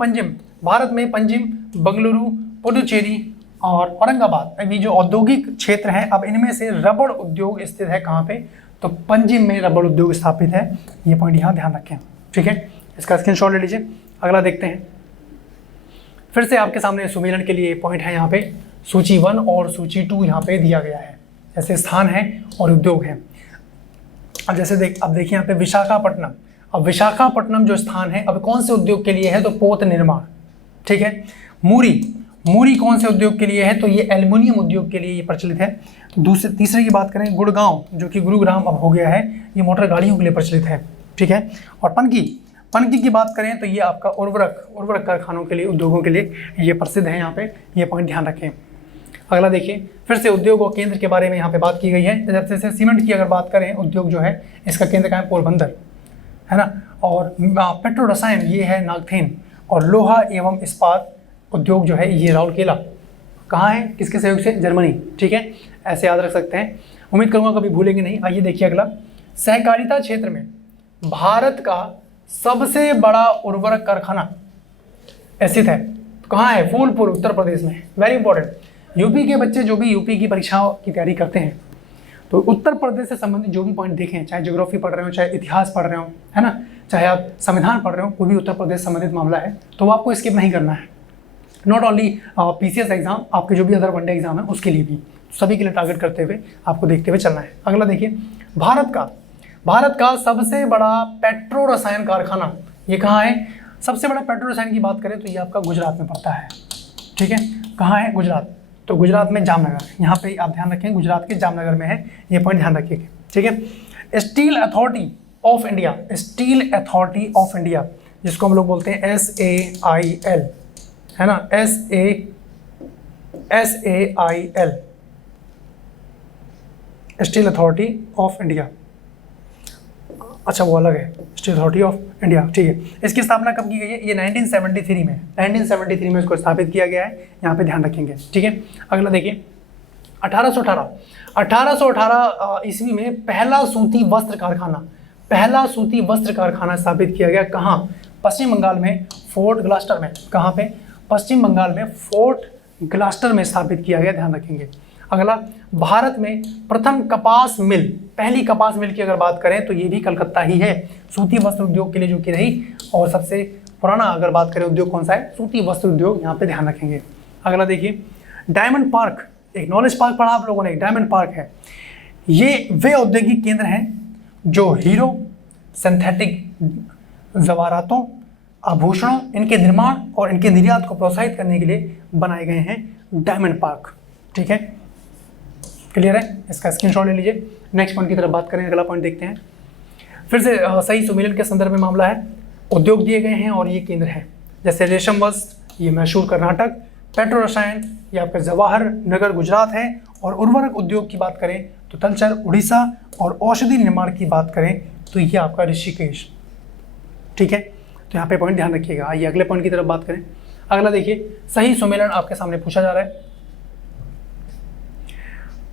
पंजिम, बंगलुरु, पुडुचेरी और औरंगाबाद, अभी जो औद्योगिक क्षेत्र हैं, अब इनमें से रबड़ उद्योग स्थित है कहाँ पे? तो पंजिम में रबड़ उद्योग स्थापित है। ये पॉइंट यहाँ ध्यान रखें, ठीक है, इसका स्क्रीनशॉट ले लीजिए। अगला देखते हैं, फिर से आपके सामने सुमेलन के लिए पॉइंट है यहाँ पे, सूची 1 और सूची 2 यहाँ पे दिया गया है, जैसे स्थान है और उद्योग है। अब जैसे अब देखिए यहाँ पे विशाखापट्टनम। अब विशाखापट्टनम जो स्थान है अब कौन से उद्योग के लिए है? तो पोत निर्माण, ठीक है। मूरी कौन से उद्योग के लिए है? तो ये एल्युमिनियम उद्योग के लिए ये प्रचलित है। तीसरे की बात करें गुड़गांव, जो कि गुरुग्राम अब हो गया है, ये मोटर गाड़ियों के लिए प्रचलित है, ठीक है। और पनकी की बात करें तो ये आपका उर्वरक कारखानों के लिए, उद्योगों के लिए ये प्रसिद्ध है। यहाँ पे ये पॉइंट ध्यान रखें। अगला देखिए फिर से उद्योग और केंद्र के बारे में यहाँ पे बात की गई है। जैसे सीमेंट की अगर बात करें, उद्योग जो है इसका केंद्र कहाँ है? पोरबंदर, है ना। और पेट्रो रसायन ये है नागथेन, और लोहा एवं इस्पात उद्योग जो है ये राउरकेला। कहाँ है? किसके सहयोग से? जर्मनी, ठीक है, ऐसे याद रख सकते हैं। उम्मीद करूँगा कभी भूलेंगे नहीं। आइए देखिए अगला, सहकारिता क्षेत्र में भारत का सबसे बड़ा उर्वरक कारखाना स्थित है। कहाँ है? फूलपुर, उत्तर प्रदेश में। वेरी इंपॉर्टेंट, यूपी के बच्चे जो भी यूपी की परीक्षाओं की तैयारी करते हैं तो उत्तर प्रदेश से संबंधित जो भी पॉइंट देखें, चाहे ज्योग्राफी पढ़ रहे हो, चाहे इतिहास पढ़ रहे हो, है ना, चाहे आप संविधान पढ़ रहे हो, कोई भी उत्तर प्रदेश संबंधित मामला है तो वो आपको स्किप नहीं करना है। नॉट ओनली पीसीएस एग्जाम, आपके जो भी अदर वनडे एग्जाम है उसके लिए भी, सभी के लिए टारगेट करते हुए आपको देखते हुए चलना है। अगला देखिए भारत का सबसे बड़ा पेट्रो रसायन कारखाना ये कहाँ है? सबसे बड़ा पेट्रो रसायन की बात करें तो ये आपका गुजरात में पड़ता है, ठीक है। कहाँ है? गुजरात। तो गुजरात में जामनगर, यहाँ पे आप ध्यान रखें, गुजरात के जामनगर में है, ये पॉइंट ध्यान रखिएगा, ठीक है। स्टील अथॉरिटी ऑफ इंडिया, जिसको हम लोग बोलते हैं SAIL, है ना, SAIL, steel authority of India. अच्छा वो अलग है, स्टील अथॉरिटी ऑफ इंडिया, ठीक है। इसकी स्थापना कब की गई है? ये 1973 में, 1973 में इसको स्थापित किया गया है, यहाँ पे ध्यान रखेंगे, ठीक है। अगला देखिए 1818 ईस्वी में पहला सूती वस्त्र कारखाना स्थापित किया गया। कहाँ? पश्चिम बंगाल में, फोर्ट ग्लास्टर में। कहाँ पे? पश्चिम बंगाल में फोर्ट ग्लास्टर में स्थापित किया गया, ध्यान रखेंगे। अगला, भारत में प्रथम कपास मिल, पहली कपास मिल की अगर बात करें तो ये भी कलकत्ता ही है, सूती वस्त्र उद्योग के लिए जो कि रही। और सबसे पुराना अगर बात करें उद्योग कौन सा है? सूती वस्त्र उद्योग, यहाँ पे ध्यान रखेंगे। अगला देखिए डायमंड पार्क, एक नॉलेज पार्क पढ़ा आप लोगों ने, एक डायमंड पार्क है। ये वे औद्योगिक केंद्र हैं जो हीरो, सिंथेटिक जवाहरातों, आभूषणों, इनके निर्माण और इनके निर्यात को प्रोत्साहित करने के लिए बनाए गए हैं डायमंड पार्क, ठीक है। क्लियर है? इसका स्क्रीनशॉट ले लीजिए। नेक्स्ट पॉइंट की तरफ बात करें, अगला पॉइंट देखते हैं। फिर से सही सुमेलन के संदर्भ में मामला है, उद्योग दिए गए हैं और ये केंद्र है। जैसे रेशम वस्त्र, ये मैसूर कर्नाटक, पेट्रो रसायन, ये आपका जवाहर नगर गुजरात है। और उर्वरक उद्योग की बात करें तो तलचर उड़ीसा, और औषधि निर्माण की बात करें तो ये आपका ऋषिकेश, ठीक है। तो यहाँ पे पॉइंट ध्यान रखिएगा। आइए अगले पॉइंट की तरफ बात करें। अगला देखिए, सही सुमेलन आपके सामने पूछा जा रहा है,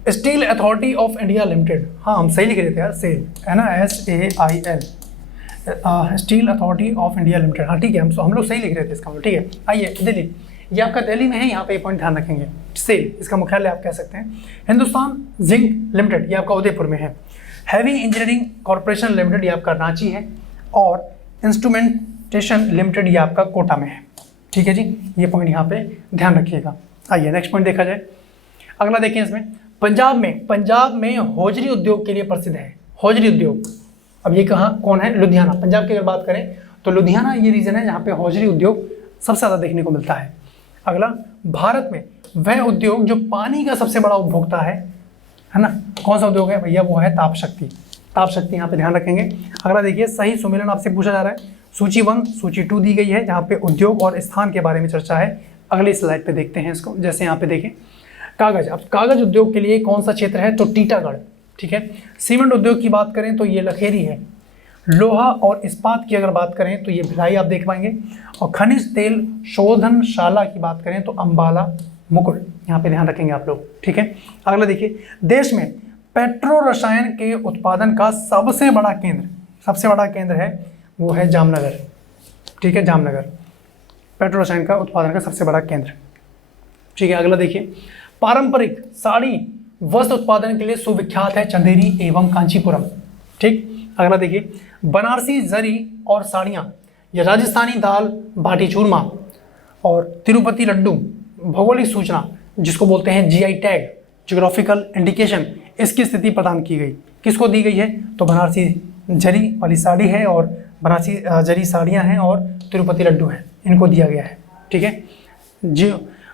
steel authority of India limited. हाँ हम सही लिख रहे थे यार, सेल है ना, SAIL, steel authority of India limited. हाँ ठीक है, हम लोग सही लिख रहे थे इसका, ठीक है। आइए दिल्ली, ये आपका दिल्ली में है, यहाँ पे पॉइंट ध्यान रखेंगे। सेल, इसका मुख्यालय आप कह सकते हैं। हिंदुस्तान जिंक लिमिटेड, ये आपका उदयपुर में है। हैवी इंजीनियरिंग कॉर्पोरेशन लिमिटेड, ये आपका रांची है। और ट्रांसपोर्टेशन लिमिटेड, ये आपका कोटा में है। ठीक है जी, ये पॉइंट यहाँ पे ध्यान रखिएगा। आइए नेक्स्ट पॉइंट देखा जाए। अगला देखिए इसमें, पंजाब में हौजरी उद्योग के लिए प्रसिद्ध है। हौजरी उद्योग, अब ये कहाँ कौन है? लुधियाना। पंजाब की अगर बात करें तो लुधियाना ये रीजन है जहाँ पे हौजरी उद्योग सबसे ज़्यादा देखने को मिलता है। अगला, भारत में वह उद्योग जो पानी का सबसे बड़ा उपभोक्ता है ना, कौन सा उद्योग है भैया? वो है ताप शक्ति। ताप शक्ति यहाँ पे ध्यान रखेंगे। अगला देखिए, सही सुमेलन आपसे पूछा जा रहा है। सूची 1 सूची 2 दी गई है जहाँ पे उद्योग और स्थान के बारे में चर्चा है। अगली स्लाइड पे देखते हैं इसको। जैसे यहाँ पे देखें, कागज, अब कागज उद्योग के लिए कौन सा क्षेत्र है? तो टीटागढ़। ठीक है। सीमेंट उद्योग की बात करें तो ये लखेरी है। लोहा और इस्पात की अगर बात करें तो ये भिलाई आप देख पाएंगे। और खनिज तेल शोधनशाला की बात करें तो अंबाला मुकुल, यहाँ पे ध्यान रखेंगे आप लोग। ठीक है। अगला देखिए, देश में पेट्रो रसायन के उत्पादन का सबसे बड़ा केंद्र है वो है जामनगर। ठीक है, जामनगर पेट्रो रसायन का उत्पादन का सबसे बड़ा केंद्र। ठीक है। अगला देखिए, पारंपरिक साड़ी वस्त्र उत्पादन के लिए सुविख्यात है चंदेरी एवं कांचीपुरम। ठीक। अगला देखिए, बनारसी जरी और साड़ियाँ, ये राजस्थानी दाल बाटी चूरमा और तिरुपति लड्डू, भौगोलिक सूचना जिसको बोलते हैं जीआई टैग, ज्योग्राफिकल इंडिकेशन, इसकी स्थिति प्रदान की गई। किसको दी गई है? तो बनारसी जरी वाली साड़ी है और बनारसी जरी साड़ियाँ हैं और तिरुपति लड्डू हैं, इनको दिया गया है। ठीक है। जी,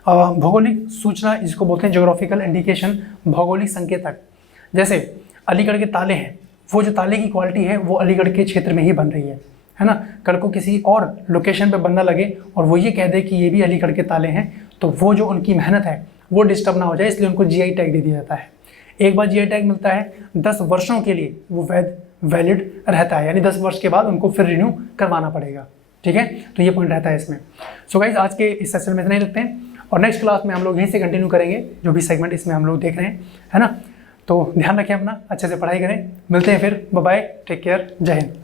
भौगोलिक सूचना जिसको बोलते हैं ज्योग्राफिकल इंडिकेशन, भौगोलिक संकेतक। जैसे अलीगढ़ के ताले हैं, वो जो ताले की क्वालिटी है वो अलीगढ़ के क्षेत्र में ही बन रही है ना। कल को किसी और लोकेशन पे बनना लगे और वो ये कह दे कि ये भी अलीगढ़ के ताले हैं, तो वो जो उनकी मेहनत है वो डिस्टर्ब ना हो जाए, इसलिए उनको जीआई टैग दे दिया जाता है। एक बार जीआई टैग मिलता है 10 वर्षों के लिए वो वैलिड रहता है, यानी 10 वर्ष के बाद उनको फिर रिन्यू करवाना पड़ेगा। ठीक है, तो ये पॉइंट रहता है इसमें। सो गाइज, आज के इस सेशन में इतना ही रखते हैं और नेक्स्ट क्लास में हम लोग यहीं से कंटिन्यू करेंगे जो भी सेगमेंट इसमें हम लोग देख रहे हैं, है ना। तो ध्यान रखें अपना, अच्छे से पढ़ाई करें। मिलते हैं फिर, बाय बाय, टेक केयर, जय हिंद।